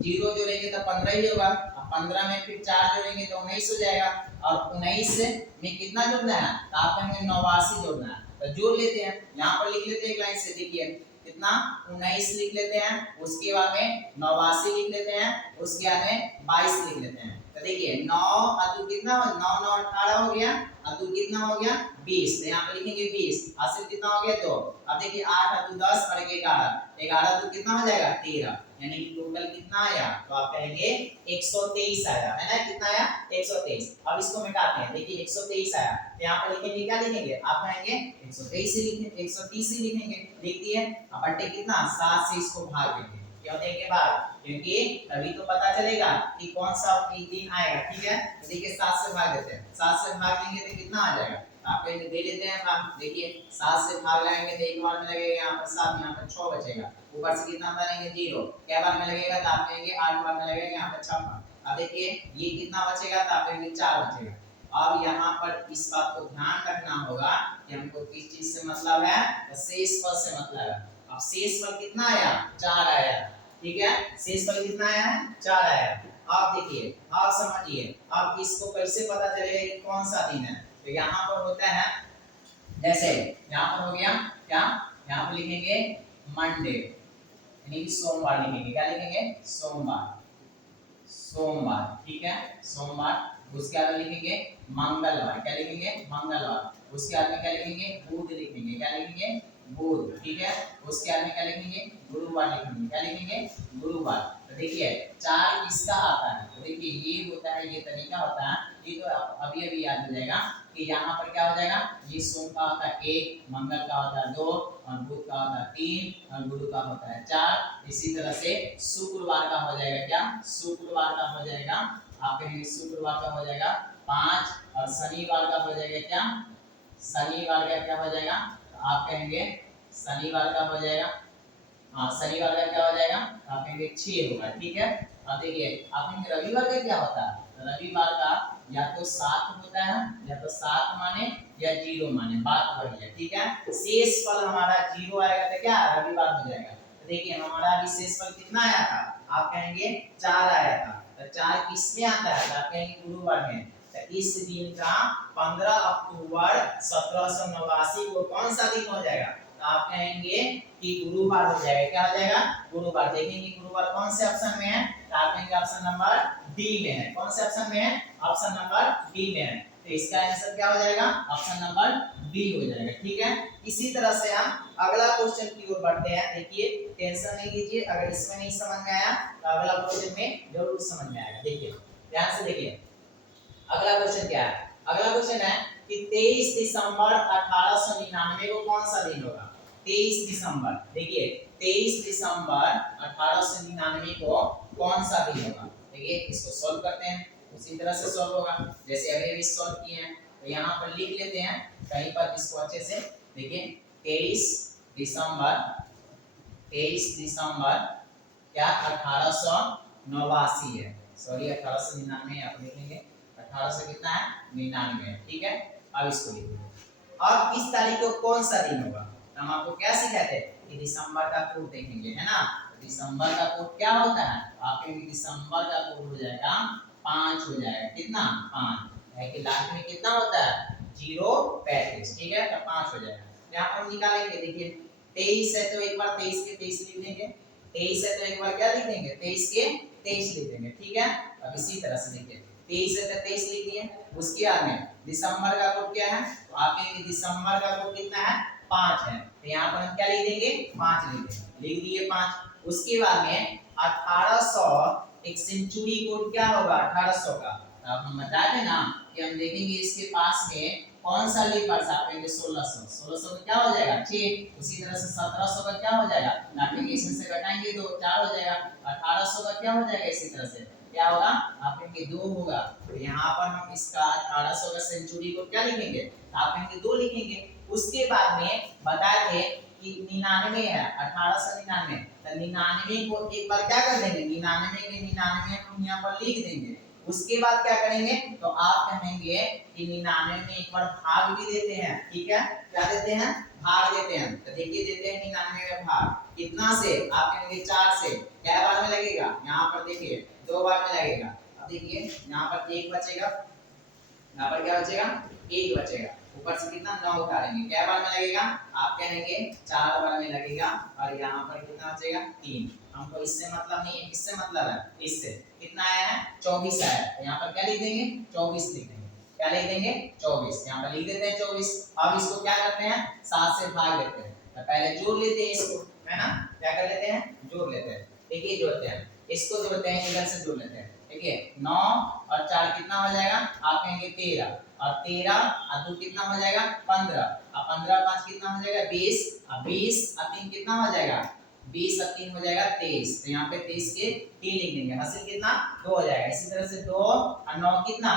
जीरो जोड़ेंगे तो 15 ही होगा, अब 15 में फिर 4 जोड़ेंगे तो 19 हो जाएगा, और 19 में कितना जोड़ना है, तो आप कहेंगे 89 जोड़ना है। तो जोड़ लेते हैं, यहाँ पर लिख लेते हैं एक लाइन से। देखिए कितना, 19 लिख लेते हैं, उसके बाद में 89 लिख लेते हैं, उसके बाद में 22 लिख लेते हैं। तो देखिए 9 अतु कितना, 9 9 18 हो गया, अतु कितना हो गया 20। तो यहाँ पे लिखेंगे 20, हासिल कितना हो गया 2। अब देखिए 8 अतु 10 और 11, 11 अतु कितना हो जाएगा 13, यानी कि टोटल कितना आया, तो आप कहेंगे 123 आया, है ना। कितना आया 123। अब इसको मिटाते हैं, देखिए 123 आया, तो यहाँ पर लिखेंगे, क्या लिखेंगे, आप कहेंगे 123 ही लिखेंगे, 130 ही लिखेंगे। लिख दिए, अब बटे कितना 7 से इसको भाग देंगे, क्यों देंगे भाग, क्योंकि तभी तो पता चलेगा कि कौन सा दिन आएगा, ठीक है। तो देखिए 7 से भाग देते हैं, 7 से भाग देंगे तो कितना आ जाएगा, आप कहेंगे दे लेते हैं भाग। देखिए 7 से भाग लगाएंगे तो एक बार में लगेगा यहाँ पर 7, यहाँ पर 6 बचेगा, ऊपर से कितना बनेंगे 0, क्या बार में लगेगा, तो आप कहेंगे 8 बार में लगेगा, यहाँ पर 56। अब देखिए ये कितना बचेगा, तो आप कहेंगे 4 बचेगा। अब यहाँ पर इस बात को ध्यान रखना होगा कि हमको किस चीज से मतलब है, तो शेष फल से मतलब है। अब शेष फल कितना आया, 4 आया, ठीक है। शेष फल कितना आया है, 4 आया। आप देखिए, आप समझिए, अब इसको कैसे पता चलेगा कि कौन सा दिन है। तो यहाँ पर होता है, जैसे यहाँ पर हो गया क्या, यहाँ पर लिखेंगे मंडे, यानी कि सोमवार लिखेंगे। क्या लिखेंगे, सोमवार, सोमवार, ठीक है, सोमवार। उसके बाद लिखेंगे मंगलवार, क्या लिखेंगे, मंगलवार। उसके बाद में क्या लिखेंगे, बुध लिखेंगे, क्या लिखेंगे, बुध, ठीक है। उसके बाद में क्या लिखेंगे, गुरुवार लिखेंगे, क्या लिखेंगे, गुरुवार। तो देखिए 4 किसका आता है, तो देखिए ये होता है, ये तरीका होता है, ये तो अभी अभी याद हो जाएगा कि यहाँ पर क्या हो जाएगा, ये सोम का होता है 1, मंगल का होता है 2, और बुध का होता है 3, और गुरु का होता है 4। इसी तरह से शुक्रवार का हो जाएगा क्या, शुक्रवार का हो जाएगा, आप कहेंगे शुक्रवार का हो जाएगा 5, और शनिवार का हो जाएगा क्या, शनिवार का क्या हो जाएगा, तो आप कहेंगे शनिवार का हो जाएगा, हाँ शनिवार का क्या हो जाएगा, आप कहेंगे 6 होगा, ठीक है। अब देखिए आप कहेंगे रविवार का क्या होता है, रविवार का या तो 7 होता है, या तो 7 माने या 0 माने, बात वही है, ठीक है। शेष फल हमारा 0 आएगा तो क्या रविवार हो जाएगा। तो देखिए हमारा अभी शेष फल कितना आया था, आप कहेंगे 4 आया था, तो 4 किस में आता है, तो आप कहेंगे गुरुवार में। तो इस दिन का 15 अक्टूबर 1789 को कौन सा दिन हो जाएगा, तो आप कहेंगे कि गुरुवार हो जाएगा, क्या हो जाएगा, गुरुवार। देखेंगे गुरुवार कौन से ऑप्शन में है, तो आप कहेंगे ऑप्शन नंबर डी में है, कौन से ऑप्शन में है, ऑप्शन नंबर डी में है। तो इसका आंसर क्या हो जाएगा, ऑप्शन नंबर बी हो जाएगा, ठीक है। इसी तरह से हम अगला क्वेश्चन की ओर बढ़ते हैं। देखिए टेंशन नहीं लीजिए, अगर इसमें नहीं समझ में आया तो अगला क्वेश्चन में जरूर समझ में आएगा। देखिए ध्यान से देखिए अगला क्वेश्चन क्या है, अगला क्वेश्चन है कि 23 दिसंबर 1899 को कौन सा दिन होगा, 23 दिसंबर, देखिए 23 दिसंबर 1899 को कौन सा दिन होगा। देखिए इसको सॉल्व करते हैं, उसी तरह से सॉल्व होगा जैसे अभी भी सॉल्व किए हैं। तो यहाँ पर लिख लेते हैं कहीं पर इसको अच्छे से। देखिए 23 दिसंबर क्या 1889 है, सॉरी 1899 आप लिखेंगे, 1800 कितना है 99 है, ठीक है। अब इसको लिख लो। अब इस तारीख को कौन सा दिन होगा, तो हम आपको क्या सिखाते हैं कि दिसंबर का कोड देखेंगे, है ना। दिसंबर का कोड क्या होता है, आपके दिसंबर का कोड हो जाएगा 5 हो जाएगा, कितना 5 है कि लास्ट में कितना होता है 035, ठीक है, तो 5 हो जाएगा। यहाँ पर निकालेंगे, देखिए 23 है तो एक बार 23 के 23 लिख देंगे, 23 है तो एक बार क्या लिख देंगे 23 के 23 लिख देंगे, ठीक है। अब इसी तरह से देखिए 23 है तो 23 लिख दिए, उसके बाद में दिसंबर का कोड क्या है, तो आप कहेंगे दिसंबर का कोड कितना है 5 है, तो यहाँ पर हम क्या लिख देंगे 5 लिख दिए 5। उसके बाद में 1800 एक सेंचुरी कोड क्या होगा 1800 का, तो अब हम बता दें ना कि हम देखेंगे इसके पास में कौन सा लेकर आप कहेंगे 1600 का क्या हो जाएगा 6। उसी तरह से 1700 का क्या हो जाएगा, काटेंगे इसमें से घटाएंगे तो 4 हो जाएगा। 1800 का क्या हो जाएगा, इसी तरह से क्या होगा, आप कहेंगे 2 होगा। तो यहाँ पर हम इसका 1800 का सेंचुरी को क्या लिखेंगे, आप कहेंगे 2 लिखेंगे। उसके बाद में बताए थे कि 99 है 1899, तो 99 को एक बार क्या कर देंगे 99 के 99 हम यहाँ पर लिख देंगे। उसके बाद क्या करेंगे, तो आप कहेंगे कि 99 में एक बार भाग भी देते हैं, ठीक है, क्या देते हैं भाग देते हैं। तो देखिए देते हैं 99 में भाग कितना से, आप कहेंगे 4 से, क्या बार में लगेगा, यहाँ पर देखिए 2 बार में लगेगा। अब देखिए यहाँ पर 1 बचेगा, यहाँ पर क्या बचेगा 1 बचेगा, ऊपर से कितना 9 उतारेंगे, क्या बार में लगेगा, आप कहेंगे 4 बार में लगेगा, और यहाँ पर कितना बचेगा 3। हमको इससे मतलब नहीं है, किससे मतलब है, इससे कितना आया है 24 आया है, तो यहाँ पर क्या लिख देंगे 24 लिख देंगे, क्या लिख देंगे 24, यहाँ पर लिख देते हैं 24। अब इसको क्या करते हैं 7 से भाग देते हैं, तो पहले जोड़ लेते हैं इसको, है ना, क्या कर लेते हैं जोड़ लेते हैं। देखिए जोड़ते हैं, इसको जोड़ते हैं, इधर से जोड़ लेते हैं। देखिए 9 और 4 कितना हो जाएगा, आप कहेंगे 13, और 13 और 2 कितना हो जाएगा 15, और 15 और 5 कितना हो जाएगा 20, और 20 और 3 कितना हो जाएगा 20 और 3 हो जाएगा 23। तो यहाँ पे 23 के 3 लिख देंगे, हासिल कितना 2 हो जाएगा। इसी तरह से 2 और 9 कितना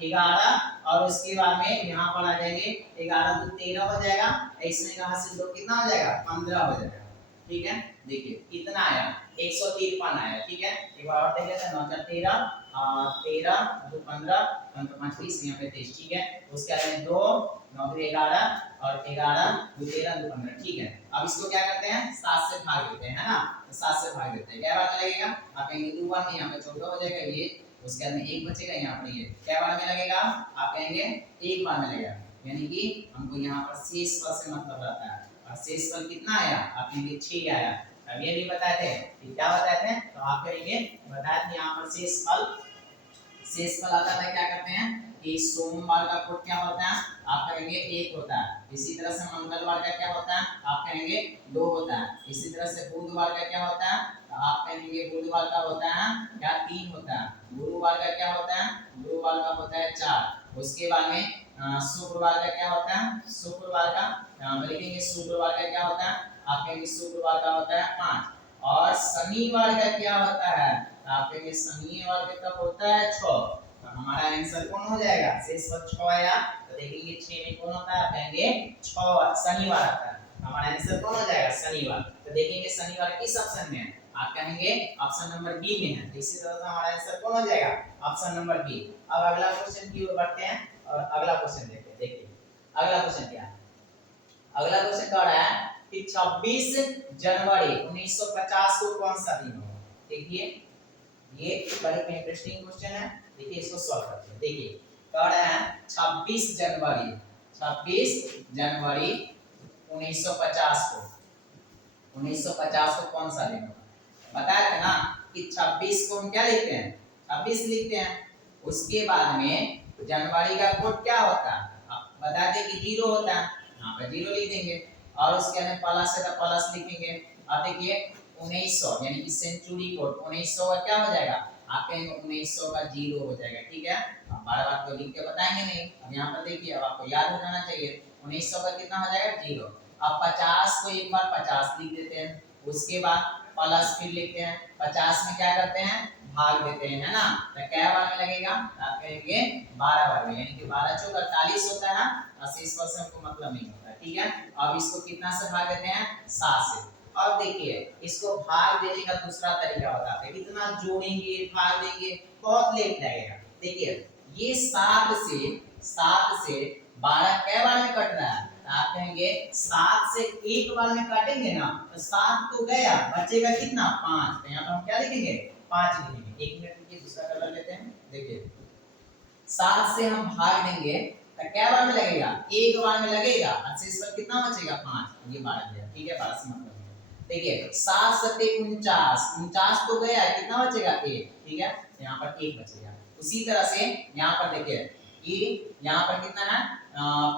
11, और उसके बाद में यहाँ पर आ जाएंगे 11 2 13 हो जाएगा, इसमें का हासिल 2 कितना हो जाएगा 15 हो जाएगा, ठीक है। देखिए कितना आया 153 आया, ठीक है। एक बार और देख लेते हैं 9 4 13, 13 2 15, 5 20, यहाँ पे 23, ठीक है। उसके बाद में 2 9 3 11, और 11 2 13 2 15, ठीक है। अब इसको क्या करते हैं 7 से भाग देते हैं, है ना, तो 7 से भाग देते हैं, क्या बार में लगेगा, आप कहेंगे 2 बार में, यहाँ पे 14 हो जाएगा ये, उसके बाद में 1 बचेगा, यहाँ पर ये क्या बार में लगेगा, आप कहेंगे 1 बार में लगेगा, यानी कि हमको यहाँ पर शेष फल से मतलब रहता है, और शेष फल कितना आया, आप कहेंगे 6 आया। अब ये भी बताए थे कि क्या बताए थे, तो आप कहेंगे बताए थे यहाँ पर शेष फल आता था, क्या करते हैं कि सोमवार का कोड क्या होता है, आप कहेंगे 1 होता है। इसी तरह से मंगलवार का क्या होता है, आप कहेंगे 2 होता है। इसी तरह से बुधवार का क्या होता है, तो आप कहेंगे बुधवार का होता है क्या 3 होता है। गुरुवार का क्या होता है, गुरुवार का होता है 4। उसके बाद में शुक्रवार का क्या होता है, शुक्रवार का लिखेंगे शुक्रवार का क्या होता है, आप कहेंगे शुक्रवार का होता है 5। और शनिवार का क्या होता है, आप कहेंगे शनिवार का कब होता है 6। तो हमारा आंसर कौन हो जाएगा, शेष पर 6 आया। तो देखेंगे 6 में कौन होता है, आप कहेंगे 6 शनिवार आता है। हमारा आंसर कौन हो जाएगा, शनिवार। तो देखेंगे शनिवार किस ऑप्शन में है, आप कहेंगे ऑप्शन नंबर बी में है। इसी तरह से हमारा आंसर कौन हो जाएगा, ऑप्शन नंबर बी। अब अगला क्वेश्चन की ओर बढ़ते हैं और अगला क्वेश्चन देखते हैं। देखिए अगला क्वेश्चन क्या है, अगला क्वेश्चन कह रहा है कि 26 जनवरी 1950 को कौन सा दिन होगा। देखिए ये बड़ी इंटरेस्टिंग क्वेश्चन है, देखिए इसको सॉल्व करते हैं। देखिए कह रहा है 26 जनवरी 1950 को कौन सा दिन होगा। बताया था ना कि 26 को हम क्या लिखते हैं, 26 लिखते हैं। उसके बाद में जनवरी का कोड क्या होता है, आप बता दें कि 0 होता है, यहाँ पर 0 लिख देंगे। और उसके अंदर प्लस है तो प्लस लिखेंगे। अब देखिए 1900 यानी कि सेंचुरी कोड 1900 का क्या हो जाएगा, आप कहेंगे 1900 का 0 हो जाएगा। ठीक है, अब बार बार तो लिख के बताएंगे नहीं। अब यहाँ पर देखिए अब आपको याद हो जाना चाहिए 1900 का कितना हो जाएगा 0। अब 50 को एक बार 50 लिख देते हैं, उसके बाद प्लस फिर लिखते हैं। 50 में क्या करते हैं, भाग देते हैं, है ना। तो क्या बार में लगेगा, आप कहेंगे 12 बार में, यानी कि 12 चौक 48 होता है और शेष पर से हमको मतलब नहीं होता। ठीक है, अब इसको कितना से भाग देते हैं, 7 से। अब देखिए इसको भाग देने का दूसरा तरीका बताते हैं, कितना जोड़ेंगे भाग देंगे, बहुत लेट लगेगा। देखिए ये 7 से 12 कै बार में कट रहा है, आप कहेंगे 7 से एक बार में काटेंगे ना, तो 7 तो गया, बचेगा कितना 5। तो यहाँ पर हम क्या लिखेंगे 5 लिखेंगे। 1 मिनट रुकिए दूसरा कलर लेते हैं। देखिए 7 से हम भाग देंगे तो क्या बार में लगेगा, एक बार में लगेगा और शेष पर कितना बचेगा 5, ये 12 गया। ठीक है, 12 से मतलब देखिए 7 7 49, 49 तो गया, कितना बचेगा 1। ठीक है, यहाँ पर 1 बचेगा। उसी तरह से यहाँ पर देखिए ये यहाँ पर कितना है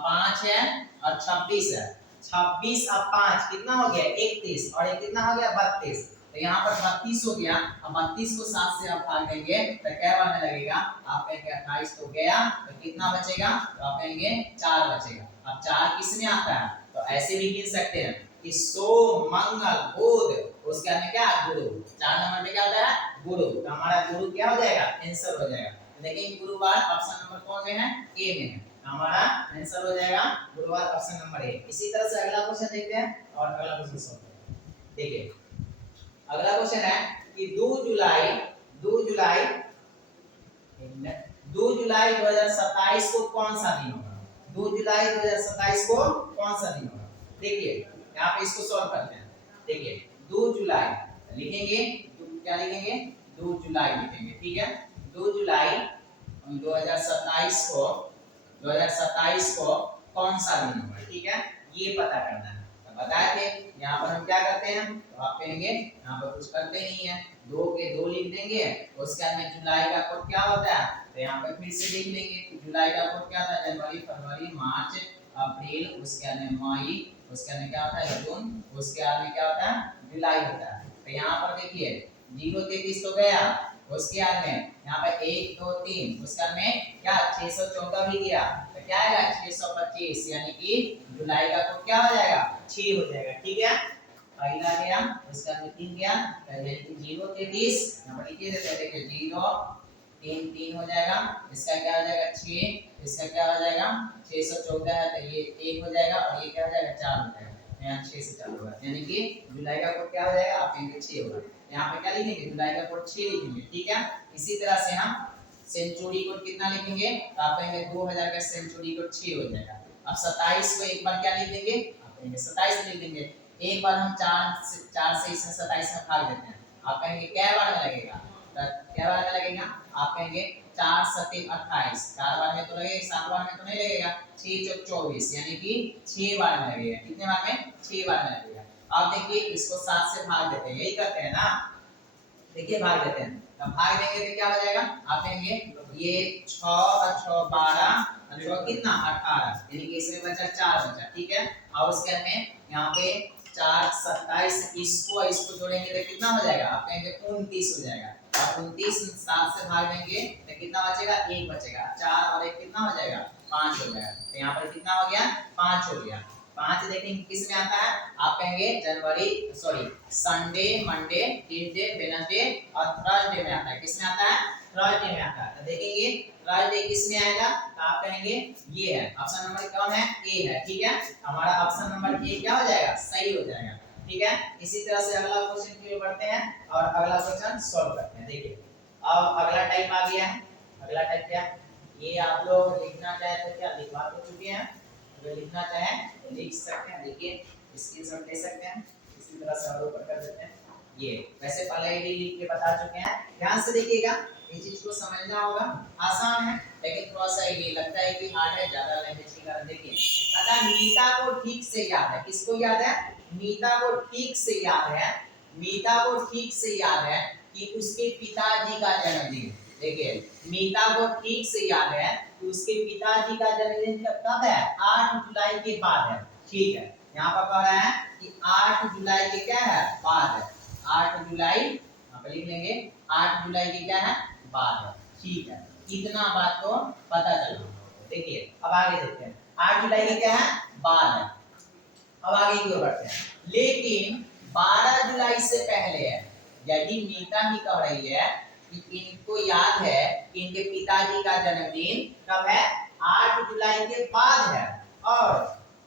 5 है और 26 है। 26 और 5 कितना हो गया 31 और ये कितना हो गया 32। तो यहाँ पर 32 हो गया। अब 32 को 7 से आप भाग देंगे तो क्या बार में लगेगा, आप कहेंगे 28 तो गया, तो कितना बचेगा, तो आप कहेंगे 4 बचेगा। अब 4 किस में आता है, तो ऐसे भी गिन सकते हैं कि सोम मंगल बुध, उसके बाद में क्या गुरु, 4 नंबर पे क्या होता है गुरु। तो हमारा गुरु क्या हो जाएगा, आंसर हो जाएगा। देखिए गुरुवार ऑप्शन नंबर कौन में है, ए में है। हमारा आंसर हो जाएगा गुरुवार ऑप्शन नंबर ए। इसी तरह से अगला क्वेश्चन देखते हैं और अगला क्वेश्चन सॉल्व करते हैं। देखिए अगला क्वेश्चन है कि 2 जुलाई 2027 को कौन सा दिन होगा। 2 जुलाई 2027 को कौन सा दिन होगा। देखिए यहाँ पे इसको सॉल्व करते हैं। देखिए 2 जुलाई लिखेंगे, क्या लिखेंगे 2 जुलाई लिखेंगे। ठीक है, 2 जुलाई 2027 को कौन सा दिन होगा। ठीक है, ये पता करना है। तो बताए थे यहाँ पर हम क्या करते हैं, तो आप कहेंगे यहाँ पर कुछ करते नहीं है, 2 के 2 लिख देंगे। उसके बाद में जुलाई का कोड क्या होता है, तो यहाँ पर फिर से लिख देंगे। जुलाई का कोड क्या होता है, जनवरी फरवरी मार्च अप्रैल, उसके बाद में मई, उसके बाद में क्या होता है जून, उसके बाद में क्या होता है जुलाई होता है। तो यहाँ पर देखिए 0 33 तो गया, उसके बाद में यहाँ पर 1 2 3, उसके बाद में क्या 614 भी गया, तो क्या आएगा 625, यानी कि जुलाई का कोड क्या हो जाएगा 6 हो जाएगा। ठीक है, पहला गया, उसका में 3 गया, तो यानी कि 0 33 यहाँ पर लिखिए देते हैं। देखिए 0 3 3 हो जाएगा, इसका क्या हो जाएगा 6, इसका क्या हो जाएगा 614 है तो ये 1 हो जाएगा और ये क्या हो जाएगा 4 हो जाएगा। यहाँ 6 से चालू होगा, यानी कि जुलाई का कोड क्या हो जाएगा, आप कहेंगे 6 होगा। यहाँ पे क्या लिखेंगे, जुलाई का कोड 6 लिखेंगे। ठीक है, इसी तरह से हम सेंचुरी कोड कितना लिखेंगे, तो आप कहेंगे 2000 का सेंचुरी कोड 6 हो जाएगा। अब 27 को एक बार क्या लिख देंगे, आप कहेंगे 27 लिख देंगे। एक बार हम 4 से इसमें 27 में भाग देते हैं, आप कहेंगे क्या बार में लगेगा, तो क्या बार में लगेगा, आप कहेंगे 4 7 28, 4 बार में तो लगेगा, 7 बार में तो नहीं लगेगा, 6 चौक 24, यानी कि 6 बार में लगेगा। कितने बार में, 6 बार में लगेगा। अब देखिए इसको 7 से भाग देते हैं, यही करते हैं ना। देखिए भाग देते हैं, तब भाग देंगे तो क्या हो जाएगा, आप देंगे ये 6 और 6 12 और 6 कितना 18, यानी कि इसमें बचा 4 बचा, ठीक है। और उसके बाद में यहाँ पे 4 27, इसको जोड़ेंगे तो कितना हो जाएगा, आप कहेंगे 29 हो जाएगा। और 29 7 से भाग देंगे तो कितना बचेगा, 1 बचेगा। 4 और 1 कितना हो जाएगा, 5 हो जाएगा। तो यहाँ पर कितना हो गया, 5 हो गया। 5 देखेंगे किस में आता है, आप कहेंगे संडे मंडे ट्यूसडे वेडनेसडे और थर्सडे में आता है। किस में आता है, थर्सडे में आता है। तो देखेंगे थर्सडे किस में आएगा, तो आप कहेंगे ये है ऑप्शन नंबर कौन है, ए है, ठीक है। हमारा ऑप्शन नंबर ए क्या हो जाएगा, सही हो जाएगा, ठीक है। इसी तरह से अगला क्वेश्चन की ओर बढ़ते हैं और अगला क्वेश्चन सॉल्व करते हैं। देखिए अब अगला टाइप आ गया है। अगला टाइप क्या, ये आप लोग लिखना चाहे तो क्या लिखवा तो चुके हैं, अगर लिखना चाहे लिख सकते हैं। देखिए स्क्रीनशॉट ले सकते हैं, इसी तरह से और ऊपर कर देते हैं। ये वैसे पहले ही लिख के बता चुके हैं, ध्यान से देखिएगा, ये चीज को समझना होगा। आसान है लेकिन थोड़ा सा ये लगता है कि हार्ड है, ज्यादा लैंग्वेज के कारण। देखिए पता मीता को ठीक से याद है, किसको याद है, मीता को ठीक से याद है, मीता को ठीक से याद है कि उसके पिताजी का जन्मदिन। देखिए मीता को ठीक से याद है कि उसके पिताजी का जन्मदिन कब है, 8 जुलाई के बाद है, ठीक है। यहाँ पर कह रहा है कि 8 जुलाई के क्या है, बाद है। 8 जुलाई यहाँ पर लिख लेंगे, 8 जुलाई के क्या है, बाद है, ठीक है। इतना बात तो पता चला। देखिए अब आगे देखते हैं, 8 जुलाई के क्या है, बाद है। अब आगे की ओर बढ़ते हैं। लेकिन 12 जुलाई से पहले है, यदि मीता ही कह रही है कि इनको याद है कि इनके पिताजी का जन्मदिन कब है, 8 जुलाई के बाद है और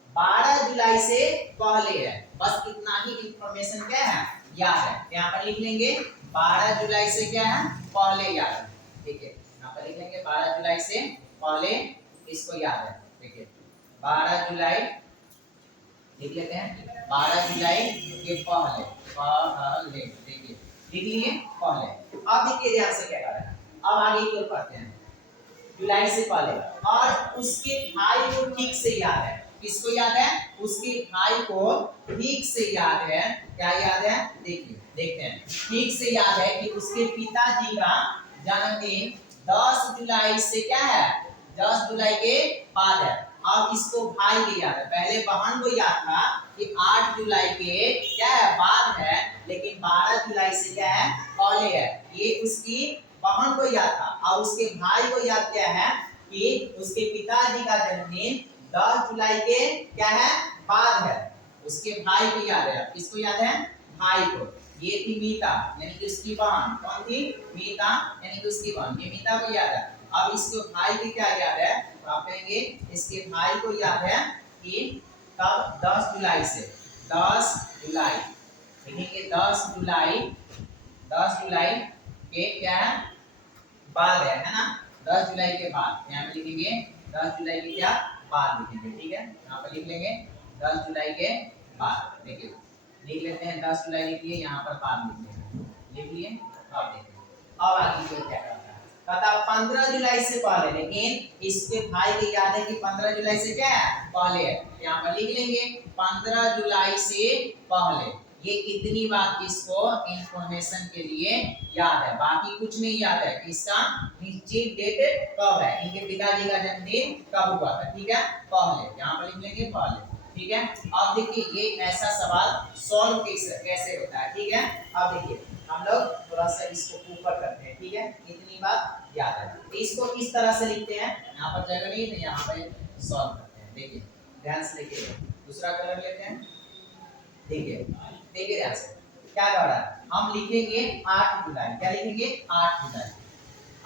12 जुलाई से पहले है। बस इतना ही इंफॉर्मेशन क्या है, याद है। यहाँ पर लिख लेंगे 12 जुलाई से क्या है, पहले याद है। देखिए यहाँ पर लिख लेंगे 12 जुलाई से पहले इसको याद है। देखिए 12 जुलाई लिख लेते हैं, 12 जुलाई के पहले, देखिए लिख लिए पहले। अब देखिए ध्यान से क्या कर रहे हैं, अब आगे की ओर पढ़ते हैं। जुलाई से पहले और उसके भाई को ठीक से याद है, किसको याद है, उसके भाई को ठीक से याद है। क्या याद है, देखिए देखते हैं, ठीक से याद है कि उसके पिताजी का जन्मदिन 10 जुलाई से क्या है, 10 जुलाई के बाद है। अब इसको भाई के याद है, पहले बहन को याद था कि 8 जुलाई के क्या है, बाद है, लेकिन 12 जुलाई से क्या है, पहले है। ये उसकी बहन को याद था और उसके भाई को याद क्या है कि उसके पिताजी का जन्मदिन 10 जुलाई के क्या है, बाद है। उसके भाई को याद है, किसको याद है, भाई को। ये थी मीता यानी कि उसकी बहन, कौन थी, मीता यानी कि उसकी बहन, ये मीता को याद है। अब इसके भाई की क्या याद है, तो आप कहेंगे इसके भाई को याद है कि तब 10 जुलाई से, 10 जुलाई लिखेंगे, 10 जुलाई, 10 जुलाई के क्या है, बाद है ना, 10 जुलाई के बाद। यहाँ पे लिखेंगे 10 जुलाई के क्या, बाद लिखेंगे, ठीक है। यहाँ पे लिख लेंगे 10 जुलाई के बाद। देखिए लिख लेते हैं 10 जुलाई लिख लिए, यहाँ पर बाद लिख लेंगे, लिख लिए। अब देखिए अब आगे कोई क्या करता है, कहता 15 जुलाई से पहले, लेकिन इसके भाई की याद है कि 15 जुलाई से क्या है, पहले है। यहाँ पर लिख लेंगे 15 जुलाई से पहले। ये इतनी बात इसको इंफॉर्मेशन के लिए याद है, बाकी कुछ नहीं याद है कि इसका निश्चित डेट कब है, इनके पिताजी का जन्मदिन कब हुआ था, ठीक है, पहले। यहाँ पर लिख लेंगे पहले, ठीक है। अब देखिए ये ऐसा सवाल सॉल्व कैसे होता है, ठीक है। अब देखिए हम लोग थोड़ा सा इसको ऊपर करते हैं, ठीक है, इतनी बात याद है। तो इसको इस तरह से लिखते हैं, यहाँ पर जगह नहीं है तो यहाँ पे सॉल्व करते हैं। देखिए ध्यान से देखिए, दूसरा कलर लेते हैं। देखिए देखिए ध्यान से क्या कर रहा है, हम लिखेंगे 8 जुलाई, क्या लिखेंगे 8 जुलाई,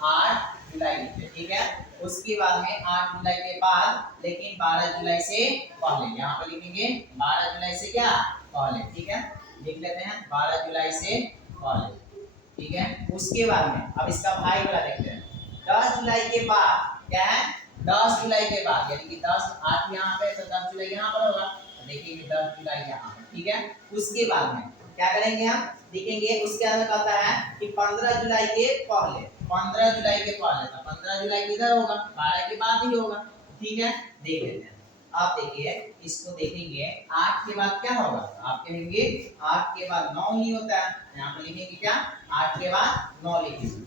8 जुलाई लिखते, ठीक है। उसके बाद में 8 जुलाई के बाद लेकिन 12 जुलाई से पहले, यहाँ पर लिखेंगे 12 जुलाई से क्या, पहले, ठीक है। लिख लेते हैं 12 जुलाई से पहले, ठीक है। उसके बाद में अब इसका भाई वाला देखते हैं, 10 जुलाई के बाद क्या है, 10 जुलाई के बाद, यानी कि 10 8 यहाँ पे तो 10 जुलाई यहाँ पर होगा, तो देखिए 10 जुलाई यहाँ पर, ठीक है। उसके बाद में क्या करेंगे हम, देखेंगे उसके अंदर कहता है कि 15 जुलाई के पहले, 15 जुलाई के पहले, तो 15 जुलाई किधर होगा, 12 के बाद ही होगा, ठीक है। देख लेते हैं आप देखिए इसको देखेंगे 8 के बाद क्या होगा, आप कहेंगे 8 के बाद 9 ही होता है, यहाँ पर लिखेंगे क्या 8 के बाद 9 लिखेंगे,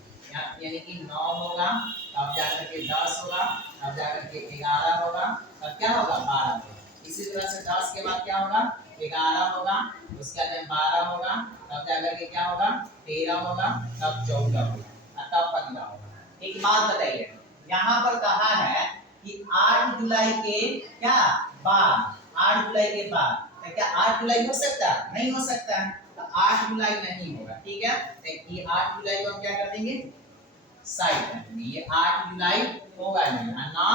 यानी कि 9 होगा, अब जाकर के 10 होगा, अब जाकर के 11 होगा, अब क्या होगा 12 होगा। इसी तरह से 10 के बाद क्या होगा 11 होगा, उसके बाद 12 होगा, तब जाकर के क्या होगा 13 होगा, तब 14 होगा, तब 15 होगा। एक बात बताइए, यहाँ पर कहा है कि 8 जुलाई के क्या बाद, 8 जुलाई के बाद, तो क्या 8 जुलाई हो सकता है? नहीं हो सकता है, तो 8 जुलाई नहीं होगा, ठीक है। तो ये 8 जुलाई को हम क्या कर देंगे साइड कर देंगे, ये 8 जुलाई होगा नहीं, ना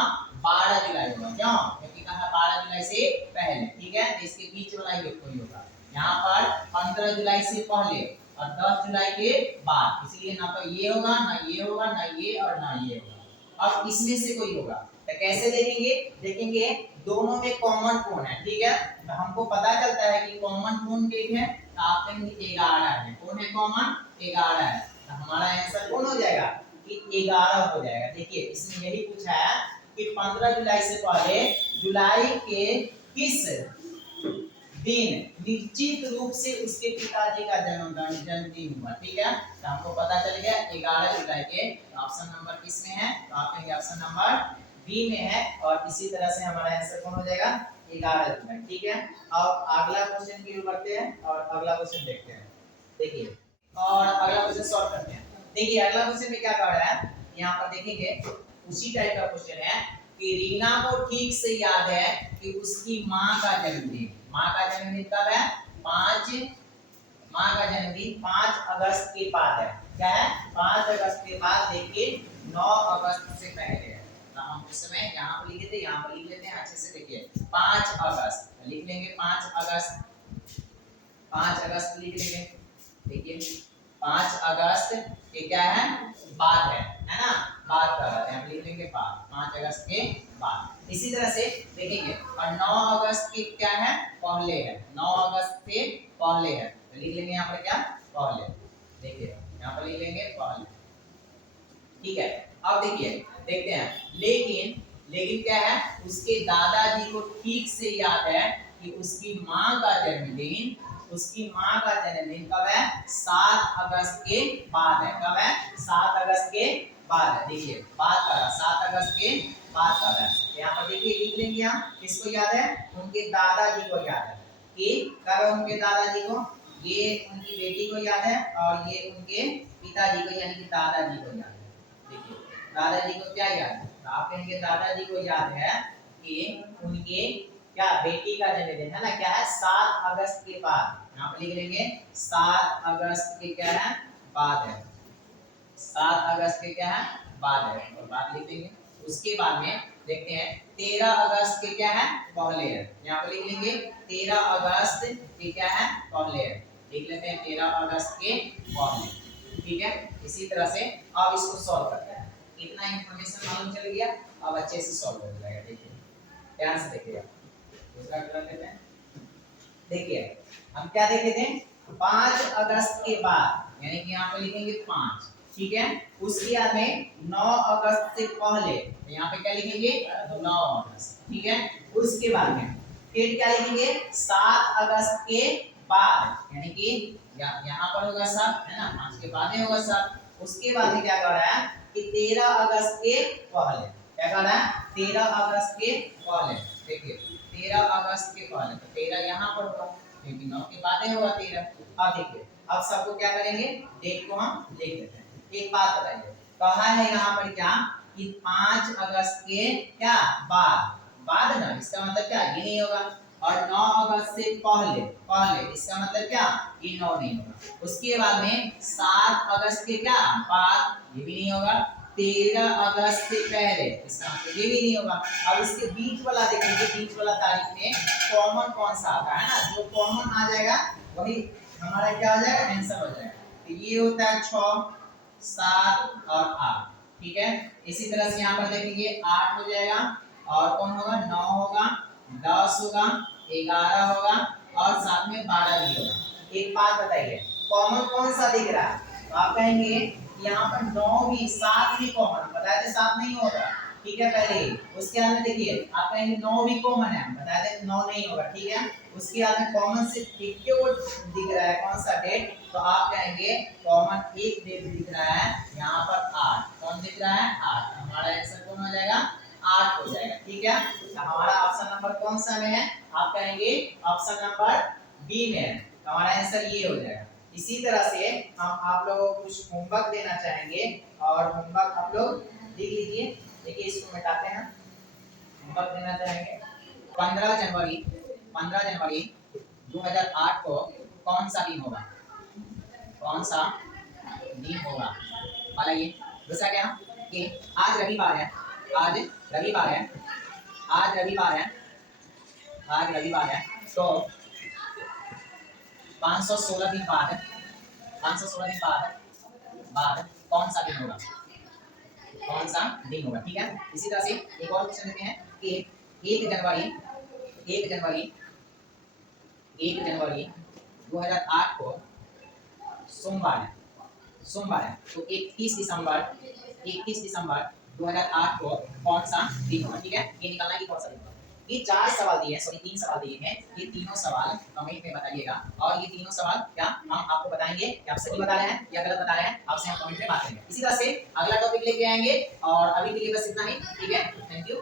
12 जुलाई होगा, क्यों? क्योंकि कहा 12 जुलाई से पहले, ठीक है, तो इसके बीच वाला ये कोई होगा। यहाँ पर 15 जुलाई से पहले और 10 जुलाई के बाद, इसलिए ना तो ये होगा, ना ये होगा, ना ये और ना ये होगा। अब इसमें से कोई होगा, तो कैसे देखेंगे? देखेंगे दोनों में कॉमन कौन है, ठीक है, तो हमको पता चलता है कि कॉमन कौन है, तो आप कहेंगे 11 है, कौन है कॉमन 11 है, तो हमारा आंसर कौन हो जाएगा कि 11 हो जाएगा। देखिए इसमें यही पूछा है कि 15 जुलाई से पहले जुलाई के किस दिन निश्चित रूप से उसके पिताजी का जन्मदिन हुआ, ठीक है, तो हमको पता चल गया 11 जुलाई के। ऑप्शन नंबर किस में है, तो आप कहेंगे ऑप्शन नंबर बी में है, और इसी तरह से हमारा आंसर कौन हो जाएगा 11 जुलाई, ठीक है। अब अगला क्वेश्चन की ओर बढ़ते हैं और अगला क्वेश्चन देखते हैं। देखिए और अगला क्वेश्चन सॉल्व करते हैं। देखिए अगला क्वेश्चन में क्या कह रहा है, यहाँ पर देखेंगे उसी टाइप का क्वेश्चन है कि रीना को ठीक से याद है कि उसकी माँ का जन्मदिन, माँ का जन्मदिन कब है 5, माँ का जन्मदिन 5 अगस्त के बाद है, क्या है 5 अगस्त के बाद, देखिए 9 अगस्त से पहले है, तो हम उस समय यहाँ पर लिखे थे, यहाँ पर लिख लेते हैं अच्छे से। देखिए 5 अगस्त लिख लेंगे, 5 अगस्त, 5 अगस्त लिख लेंगे। देखिए 5 अगस्त के क्या है बाद है ना, बाद का बात है, हम लिख लेंगे बाद, 5 अगस्त के बाद। इसी तरह से देखेंगे और 9 अगस्त के क्या है पहले है, 9 अगस्त के पहले है, तो लिख लेंगे यहाँ पर क्या पहले, देखिए यहाँ पर लिख लेंगे पहले, ठीक है। अब देखिए देखते हैं, लेकिन लेकिन क्या है उसके दादाजी को ठीक से याद है कि उसकी माँ का जन्मदिन, उसकी माँ का जन्मदिन कब है 7 अगस्त के बाद है, कब है 7 अगस्त के बाद है, देखिए बात कर रहा 7 अगस्त के बाद कर रहा है। यहाँ पर देखिए लिख लेंगे हम, किसको याद है उनके दादाजी को याद है, कि कब है उनके दादाजी को, ये उनकी बेटी को याद है और ये उनके पिताजी को यानी कि दादाजी को याद है। देखिए दादाजी को क्या याद है, तो आप कहेंगे दादाजी को याद है कि उनके क्या बेटी का जन्मदिन है ना, क्या है 7 अगस्त के बाद, यहाँ पर लिख लेंगे 7 अगस्त के क्या है बाद है, 7 अगस्त के क्या है बाद है, और बाद लिख देंगे। उसके बाद में देखते हैं 13 अगस्त के क्या है पहले है, यहाँ पर लिख लेंगे 13 अगस्त के क्या है पहले है, लिख लेते हैं 13 अगस्त के पहले, ठीक है। इसी तरह से अब इसको सॉल्व करते हैं, इतना इंफॉर्मेशन मालूम चल गया, अब अच्छे से सॉल्व हो जाएगा। देखिए ध्यान से देखिएगा, दूसरा कर लेते हैं। देखिए हम क्या देखे थे 5 अगस्त के बाद, यानी कि यहाँ पे लिखेंगे 5, ठीक है। उसके बाद में 9 अगस्त से पहले, तो यहाँ पे क्या लिखेंगे 9 अगस्त, ठीक है। उसके बाद में फिर क्या लिखेंगे 7 अगस्त के बाद, यानी कि यहाँ पर होगा 7 है ना, 5 के बाद में होगा 7। उसके बाद में क्या कर रहा है कि 13 अगस्त के पहले, क्या कर रहा है 13 अगस्त के पहले, देखिए 13 अगस्त के पहले, तो 13 यहाँ पर होगा क्योंकि 9 के बाद ही होगा 13। अब देखिए अब सबको क्या करेंगे डेट को हम लिख देते हैं। एक बात बताइए, कहा है यहाँ पर क्या कि 5 अगस्त के क्या बाद, बाद ना इसका मतलब क्या ये नहीं होगा, और 9 अगस्त से पहले, पहले इसका मतलब क्या ये 9 नहीं होगा। उसके बाद में 7 अगस्त के क्या बाद, ये भी नहीं होगा। 13 अगस्त से पहले, इसका मतलब ये भी नहीं होगा। अब इसके बीच वाला देखेंगे, बीच वाला तारीख में कॉमन कौन सा आता है ना, जो कॉमन आ जाएगा वही हमारा क्या हो जाएगा आंसर हो जाएगा। तो ये होता है 6, 7 और 8, ठीक है। इसी तरह से यहाँ पर देखेंगे 8 हो जाएगा, और कौन होगा 9 होगा, 10 होगा, 11 होगा और साथ में 12 भी होगा। एक बात बताइए कॉमन कौन सा दिख रहा है, तो आप कहेंगे यहाँ पर 9 भी, 7 भी कॉमन, बताए थे 7 नहीं होगा, ठीक है पहले। उसके बाद में देखिए आप कहेंगे 9 भी कॉमन है, बता दें 9 नहीं होगा, ठीक है। उसके बाद में कॉमन से एक क्यों दिख रहा है, कौन सा डेट, तो आप कहेंगे कॉमन एक डेट दिख रहा है यहाँ पर 8, कौन दिख रहा है 8, हमारा आंसर कौन हो जाएगा 8 हो जाएगा, ठीक है। तो हमारा ऑप्शन नंबर कौन सा में है, आप कहेंगे ऑप्शन नंबर बी में है, हमारा आंसर ये हो जाएगा। इसी तरह से हम आप लोगों को कुछ होमवर्क देना चाहेंगे और होमवर्क आप लोग लिख लीजिए। देखिए इसको मिटाते हैं, होमवर्क देना चाहेंगे। 15 जनवरी 2008 को कौन सा दिन होगा, कौन सा दिन होगा, बताइए। दूसरा क्या कि आज रविवार है, आज रविवार है, आज रविवार है, आज रविवार है, तो 516 दिन बाद, 516 दिन बाद कौन सा दिन होगा, कौन सा दिन होगा, ठीक है। इसी तरह से एक और क्वेश्चन लेते हैं कि 1 जनवरी 2008 को सोमवार है, सोमवार है, तो 31 दिसंबर 2008 को कौन सा दिन होगा, ठीक है। ये निकालना है कि कौन सा दिन होगा। ये 4 सवाल दिए हैं, सॉरी 3 सवाल दिए हैं, ये तीनों सवाल कमेंट में बताइएगा और ये तीनों सवाल क्या हम आपको बताएंगे कि आप सही बता रहे हैं या गलत बता रहे हैं, आपसे हम कमेंट में बात करेंगे। इसी तरह से अगला टॉपिक लेके आएंगे और अभी के लिए बस इतना ही, ठीक है। Thank you.